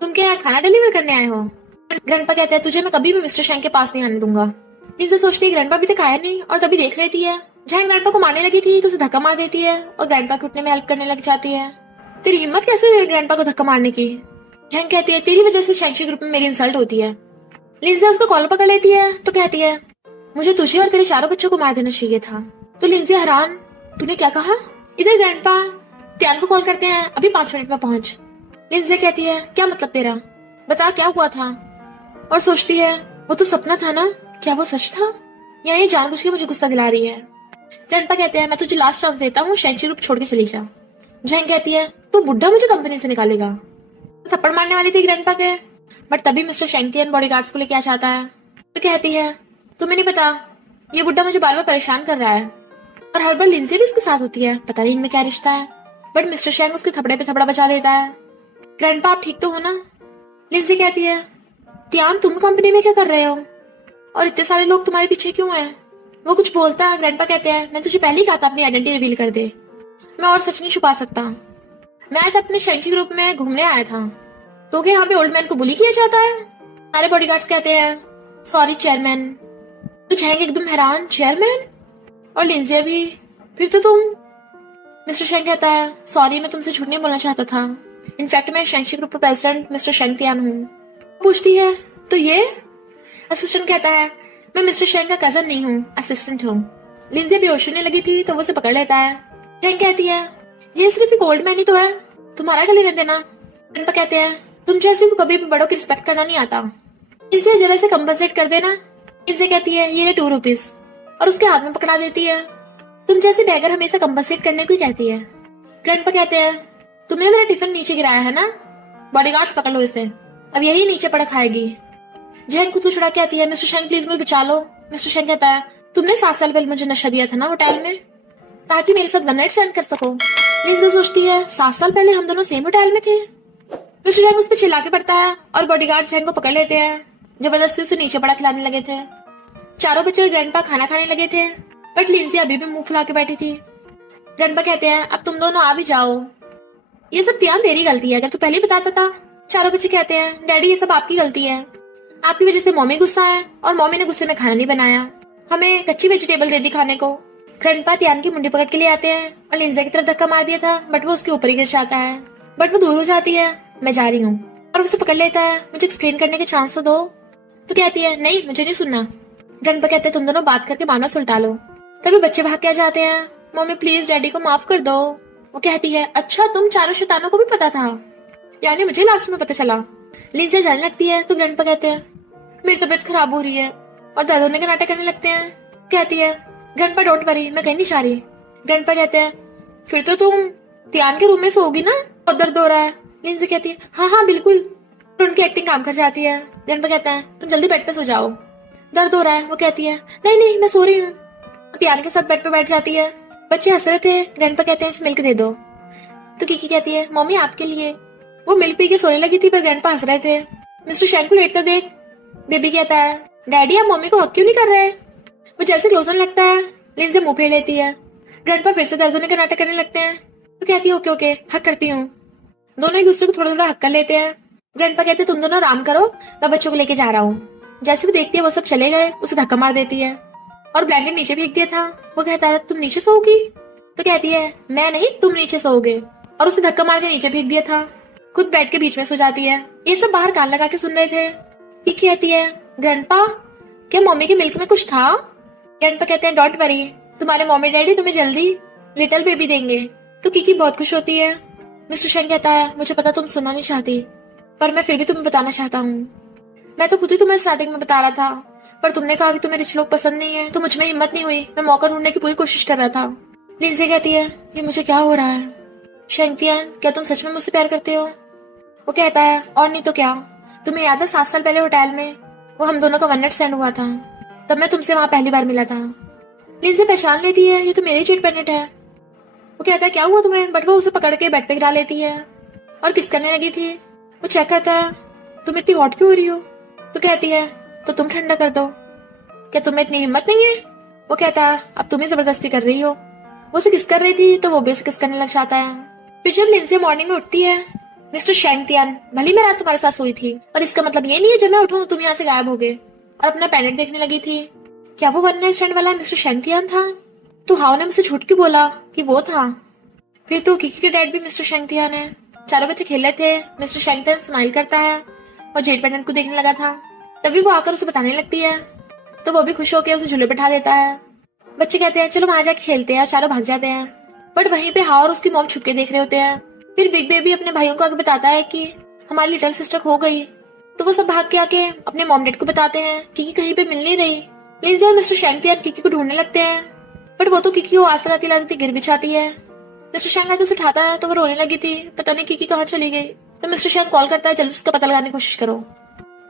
तुम क्या यहाँ खाना डिलीवर करने आए हो। ग्रैंडपा कहते हैं तुझे मैं कभी भी मिस्टर शेंग के पास नहीं आने दूंगा। लिंजिया सोचती है ग्रैंडपा भी तो खाया नहीं, और तभी देख लेती है जैंग ग्रैंडपा को मारने लगी थी तो उसे धक्का मार देती है और ग्रैंडपा के उठने में हेल्प करने लग जाती है। तेरी हिम्मत कैसे हुई ग्रैंडपा को धक्का मारने की। जैंग कहती है तेरी वजह से शेंगशी ग्रुप में मेरी इंसल्ट होती है। लिंजिया उसको कॉलर पकड़ लेती है तो कहती है मुझे तुझे और तेरे चारों बच्चों को मार देना चाहिए था। तो लिंजिया हैरान, तूने क्या कहा। इधर ग्रैंडपा त्यान को कॉल करते हैं, अभी 5 मिनट में पहुंच। लिंजिया कहती है क्या मतलब तेरा, बता क्या हुआ था। और सोचती है वो तो सपना था ना, क्या वो सच था या ये जानबूझ के मुझे गुस्सा दिला रही है। ग्रैंडपा कहते हैं मैं तुझे लास्ट चांस देता हूँ, शेंगशी ग्रुप छोड़ के चली जा। जैंग कहती है तू बुढ़ा मुझे कंपनी से निकालेगा। थप्पड़ मारने वाली थी ग्रैंडपा के, बट तभी मिस्टर शेंगटियन बॉडीगार्ड्स को लेके आ जाता है। तो कहती है तुम्हें नहीं पता ये बुढ़ा मुझे बार बार परेशान कर रहा है, और हर बार लिंजिया भी इसके साथ होती है, पता नहीं इनमें क्या रिश्ता है। बट मिस्टर शेंग उसके थपड़े पे थपड़ा बचा देता है। ग्रैंडपा आप ठीक तो हो ना। लिंजिया कहती है त्यान तुम कंपनी में क्या कर रहे हो और इतने सारे लोग तुम्हारे पीछे क्यों हैं। वो कुछ बोलता है, ग्रैंडपा कहते हैं मैं तुझे पहले ही कहा था अपनी आइडेंटिटी रिवील कर दे, मैं और सच नहीं छुपा सकता। मैं आज अपने शेंगशी ग्रुप में घूमने आया था, तो क्या यहाँ पे ओल्ड मैन को बुली किया जाता है। सारे बॉडीगार्ड्स कहते हैं सॉरी चेयरमैन। तो जैंग एकदम हैरान, चेयरमैन। और लिंजिया भी, फिर तो तुम। मिस्टर शेंग कहता है सॉरी मैं तुमसे झूठ नहीं बोलना चाहता था, इनफैक्ट मैं शेंगशी ग्रुप का प्रेसिडेंट मिस्टर शेंगटियान हूँ। पूछती है तो ये। असिस्टेंट कहता है मैं मिस्टर शेंग का कजन नहीं हूँ, असिस्टेंट हूँ। लिंजिया बेहोश होने लगी थी तो वो उसे पकड़ लेता है। शेंग कहती है ये सिर्फ एक ओल्ड मैन ही तो है, तुम्हारा क्या लेना देना। ग्रैंडपा कहते हैं तुम जैसे को कभी भी बड़ों की रिस्पेक्ट करना नहीं आता, इसे जरा से कंपनसेट कर देना। लिंजिया कहती है ये 2 रुपीस, और उसके हाथ में पकड़ा देती है। तुम जैसे बेगर हमेशा कंपनसेट करने को ही कहती है। ग्रैंडपा कहते हैं तुमने मेरा टिफिन नीचे गिराया है ना, बॉडीगार्ड्स पकड़ लो इसे, अब यही नीचे पड़ा खाएगी। जैंग खुद को छुड़ा के आती है, मिस्टर शेंग प्लीज मुझे बचा लो। मिस्टर शेंग कहता है तुमने 7 साल पहले मुझे नशा दिया था ना होटल में, ताकि मेरे साथ 1 नाइट स्टैंड कर सको। लिंजिया सोचती है 7 साल पहले हम दोनों सेम होटल में थे। मिस्टर शेंग उस पर चिल्ला के पड़ता है और बॉडीगार्ड जैंग को पकड़ लेते हैं, जबरदस्ती उसे नीचे पड़ा खिलाने लगे थे। चारों बच्चे ग्रैंडपा खाना खाने लगे थे, बट लिंजिया अभी भी मुंह फुला के बैठी थी। ग्रैंडपा कहते हैं अब तुम दोनों आ भी जाओ, ये सब त्यान तेरी गलती है, अगर तू पहले ही बताता था। चारों बच्चे कहते हैं डैडी ये सब आपकी गलती है, आपकी वजह से मम्मी गुस्सा है और मम्मी ने गुस्से में खाना नहीं बनाया, हमें कच्ची वेजिटेबल दे दी खाने को। ग्रैंडपा त्यान की मुंडी पकड़ के ले आते हैं और लिंजिया की तरफ धक्का मार दिया था, बट वो उसके ऊपर ही गिर जाता है, बट वो दूर हो जाती है। मैं जा रही हूँ, और उसे पकड़ लेता है, मुझे एक्सप्लेन करने के चांस तो दो। तो कहती है नहीं मुझे नहीं सुनना। ग्रैंडपा कहते हैं तुम दोनों बात करके मामला सुलटा लो। तभी बच्चे भाग के आ जाते हैं, मम्मी प्लीज डैडी को माफ कर दो। वो कहती है अच्छा तुम चारों शैतानों को भी पता था, यानी मुझे लास्ट में पता चला। लिंजिया जाने लगती है तो ग्रैंडपा कहते हैं मेरी तबीयत खराब हो रही है, और दर्द होने का नाटक करने लगते हैं। कहती है ग्रैंडपा डोंट वरी, मैं कहीं नहीं जा रही। ग्रैंडपा कहते हैं फिर तो तुम त्यान के रूम में सोओगी ना, और दर्द हो रहा है। लिंजिया कहती है हाँ हाँ बिल्कुल, और उनकी एक्टिंग काम कर जाती है। ग्रैंडपा कहते हैं तुम जल्दी बेड पे सो जाओ, दर्द हो रहा है। वो कहती है नहीं नहीं मैं सो रही हूँ, त्यान के साथ बेड पे बैठ जाती है। बच्चे हंस रहे थे। ग्रैंडपा कहते हैं इस मिल्क दे दो। तो किकी कहती है मम्मी आपके लिए। वो मिल्क पी के सोने लगी थी, पर ग्रैंडपा हंस रहे थे। मिस्टर शेंग को लेटता देख बेबी कहता है डैडी आप मम्मी को हक क्यों नहीं कर रहे। वो जैसे क्लोज होने लगता है, लिंजिया मुंह फेर लेती है। ग्रैंडपा फिर से दर्द होने का नाटक करने लगते हैं। तो कहती है ओके ओके हक करती हूँ। दोनों एक दूसरे को थोड़ा थोड़ा हक कर लेते हैं। ग्रैंडपा कहते हैं तुम दोनों आराम करो, मैं बच्चों को लेके जा रहा हूँ। जैसे वो देखती है वो सब चले गए, उसे धक्का मार देती है और ब्लैंकेट नीचे फेंक दिया था। वो कहता है तुम नीचे सोओगी। तो कहती है मैं नहीं तुम नीचे सोओगे, और उसे धक्का मार के नीचे फेंक दिया था। खुद बेड के बीच में सो जाती है। ये सब बाहर कान लगा के सुन रहे थे। किकी कहती है ग्रैंडपा क्या मम्मी के मिल्क में कुछ था। ग्रैंडपा कहते हैं डोंट वरी, तुम्हारे मम्मी डैडी तुम्हें जल्दी लिटिल बेबी देंगे। तो किकी बहुत खुश होती है। मिस्टर शेंग कहता है मुझे पता तुम सुनना नहीं चाहती, पर मैं फिर भी तुम्हें बताना चाहता हूँ। मैं तो खुद ही तुम्हें स्टार्टिंग में बता रहा था, पर तुमने कहा कि तुम्हें रिच लोग पसंद नहीं है, तो मुझ में हिम्मत नहीं हुई। मैं मौका ढूंढने की पूरी कोशिश कर रहा था। लिंजी कहती है, ये मुझे क्या हो रहा है? शैंगतियान, क्या तुम सच में मुझसे प्यार करते हो? वो कहता है, और नहीं तो क्या। तुम्हें याद है 7 साल पहले होटल में वो हम दोनों का 1 नाइट स्टैंड हुआ था? तब मैं तुमसे वहां पहली बार मिला था। लिंजी पहचान लेती है, ये तो मेरी जेट पेनेट है। वो कहता है, क्या हुआ तुम्हें? बट वो उसे पकड़ के बेड पे गिरा लेती है और किस करने लगी थी। वो चेक करता है, तुम इतनी हॉट क्यों हो रही हो? तो कहती है, तो तुम ठंडा कर दो। क्या तुम्हें इतनी हिम्मत नहीं है? वो कहता है, अब तुम ही जबरदस्ती कर रही हो। वो उसे किस कर रही थी तो वो भी उसे किस करने लग जाता है। फिर जब लिंजी मॉर्निंग में उठती है, मिस्टर शैंगतियान, भली मैं रात तुम्हारे साथ सोई थी, पर इसका मतलब ये नहीं है जब मैं उठूं तुम यहाँ से गायब हो गए और अपना पेनेट देखने लगी थी। क्या वो 1 नाइट स्टैंड वाला मिस्टर शैंगतियान था? तो हाओ ने मुझसे झूठ क्यों बोला कि वो था? फिर तो किकी के डैड भी मिस्टर शैंगतियान है। चारों बच्चे खेल रहे थे। मिस्टर शैंगतियान स्माइल करता है और जेट पेनेट को देखने लगा था। तभी वो आकर उसे बताने लगती है, तो वो भी खुश होकर उसे झूले बैठा देता है। बच्चे कहते हैं, चलो वहां जाके खेलते हैं। चारों भाग जाते हैं, बट वहीं पे हाओ और उसकी मॉम छुप के देख रहे होते हैं। फिर बिग बेबी अपने भाइयों को आगे बताता है कि हमारी लिटिल सिस्टर खो गई। तो वो सब भाग के आके अपने मॉम डैड को बताते हैं कि कहीं पे मिल नहीं रही। लिंजी और मिस्टर शैंगतियान किकी को ढूंढने लगते हैं, बट वो तो किकी को आस लगाती लगाती गिर भी जाती है। मिस्टर शैंग आके उसे उठाता है तो वो रोने लगी थी, पता नहीं किकी कहाँ चली गई। तो मिस्टर शैंग कॉल करता है, जल्दी उसका पता लगाने की कोशिश करो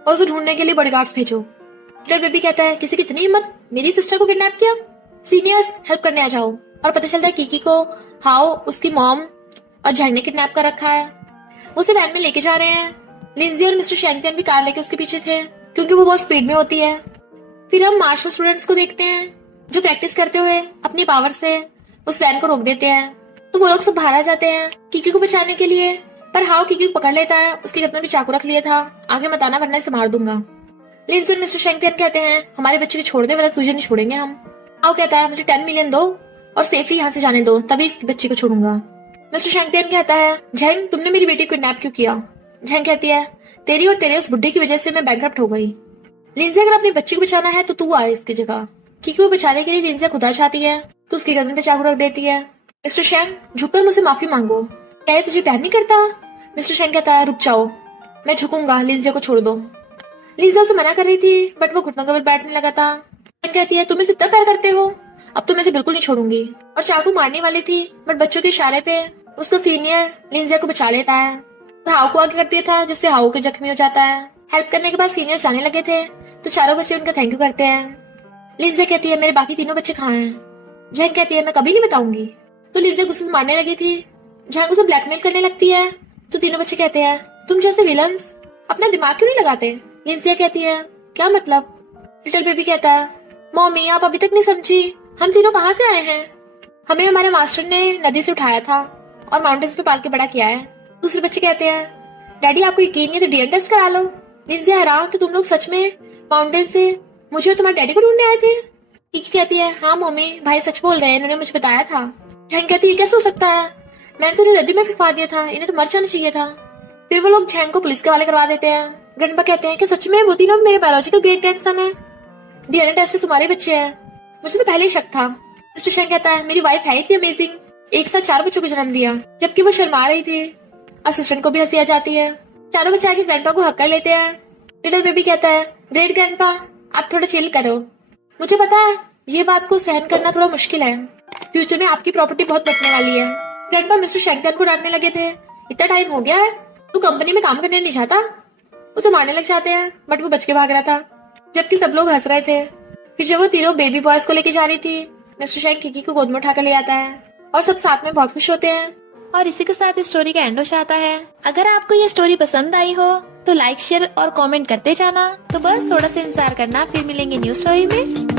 और उसे ढूंढने के लिए बॉडीगार्ड्स भेजो। लिटिल बेबी कहता है, किसी की इतनी हिम्मत मेरी सिस्टर को किडनैप किया? सीनियर्स हेल्प करने आ जाओ। और पता चलता है किकी को हाओ, उसकी मॉम और झैंग ने किडनैप कर रखा है। उसे वैन में लेके जा रहे हैं। लिंजी और मिस्टर शैंगतियान भी कार लेके उसके पीछे थे क्योंकि वो बहुत स्पीड में होती है। फिर हम मार्शल स्टूडेंट्स को देखते हैं जो प्रैक्टिस करते हुए अपनी पावर से उस वैन को रोक देते हैं। तो वो लोग सब बाहर आ जाते हैं किकी को बचाने के लिए, पर हाओ किकी को पकड़ लेता है। उसके गर्दन में चाकू रख लिया था, आगे मत आना वरना इसे मार दूंगा। लिंजी और मिस्टर शैंगतियान कहते हैं, हमारे बच्चे को छोड़ दे वरना तुझे नहीं छोड़ेंगे हम। हाओ कहता है, मुझे 10 मिलियन दो और सेफली यहाँ से जाने दो, तभी इस बच्चे को छोड़ूंगा। मिस्टर शैंगतियान कहता है, झैंग तुमने मेरी बेटी को किडनैप क्यों किया? झैंग कहती है, तेरी और तेरे उस बुड्ढे की वजह से मैं बैंकरप्ट हो गई। लिंजी, अगर अपने बच्चे को बचाना है तो तू आए इसकी जगह। किकी को बचाने के लिए लिंजी खुदा चाहती है तो उसके गर्दन पे चाकू रख देती है। मिस्टर शैंग, झुककर मुझसे माफी मांगो। क्या ये तुझे प्यार नहीं करता? मिस्टर शैंग कहता है, रुक जाओ, मैं झुकूंगा, लिंजी को छोड़ दो। लिंजी उसे मना कर रही थी, बट वो घुटनों के बल बैठने लगा था। शैंग कहती है, तुम इसे इतना प्यार करते हो, अब तो मैं इसे बिल्कुल नहीं छोड़ूंगी। और चाकू मारने वाली थी, बट बच्चों के इशारे पे उसका सीनियर लिंजी को बचा लेता है। हाओ को आगे कर दिया था जिससे हाओ के जख्मी हो जाता है। हेल्प करने के बाद सीनियर जाने लगे थे तो चारों बच्चे उनका थैंक यू करते हैं। लिंजी कहती है, मेरे बाकी तीनों बच्चे कहाँ हैं? झैंग कहती है, मैं कभी नहीं बताऊंगी। तो लिंजी गुस्से से मारने लगी थी। झैंग उसे ब्लैकमेल करने लगती है तो तीनों बच्चे कहते हैं, तुम जैसे विलन्स अपना दिमाग क्यों नहीं लगाते? लिंजी कहती है, क्या मतलब? लिटिल बेबी कहता है, मम्मी आप अभी तक नहीं समझी, हम तीनों कहाँ से आए हैं? हमें हमारे मास्टर ने नदी से उठाया था और माउंटेन्स पे पाल के बड़ा किया है। दूसरे बच्चे कहते हैं, डैडी आपको यकीन नहीं तो डीएनए टेस्ट करा लो। लिंजी हैरान, तो तुम लोग सच में माउंटेन से मुझे और तुम्हारे डैडी को ढूंढने आए थे? किकी कहती है, हाँ मम्मी, भाई सच बोल रहे हैं, इन्होंने मुझे बताया था। झैंग कहती है, कैसे हो सकता है? मैंने तो इन्हें नदी में फेंकवा दिया था, इन्हें तो मर जाना चाहिए था। फिर वो लोग झैंग को पुलिस के हवाले करवा देते हैं। ग्रैंडपा कहते हैं कि सच में वो तीनों मेरे बायोलॉजिकल ग्रेट ग्रैंडसन है। डीएनए टेस्ट से तुम्हारे बच्चे हैं, मुझे तो पहले ही शक था। मिस्टर शैंग कहता है, मेरी वाइफ है इतनी अमेजिंग, एक साथ 4 बच्चों को जन्म दिया। जबकि वो शर्मा रही थी। असिस्टेंट को भी हंसी आ जाती है। चारों बच्चे आके ग्रैंडपा को हक कर लेते हैं। लिटिल बेबी कहता है, ग्रेट ग्रैंडपा आप थोड़ा चिल करो, मुझे पता है ये बात को सहन करना थोड़ा मुश्किल है, फ्यूचर में आपकी प्रॉपर्टी बहुत बढ़ने वाली है। ग्रैंडपा मिस्टर शैंगतियान को डांटने लगे थे, इतना टाइम हो गया है, तू कंपनी में काम करने नहीं चाहता? उसे मारने लग जाते हैं, बट वो बच के भाग रहा था, जबकि सब लोग हंस रहे थे। फिर जब वो तीनों बेबी बॉयज को लेके जा रही थी, मिस्टर शैंग किकी को गोद में उठाकर ले आता है और सब साथ में बहुत खुश होते हैं। और इसी के साथ इस स्टोरी का एंड हो जाता है। अगर आपको ये स्टोरी पसंद आई हो तो लाइक, शेयर और कमेंट करते जाना। तो बस थोड़ा सा इंतजार करना, फिर मिलेंगे न्यू स्टोरी में।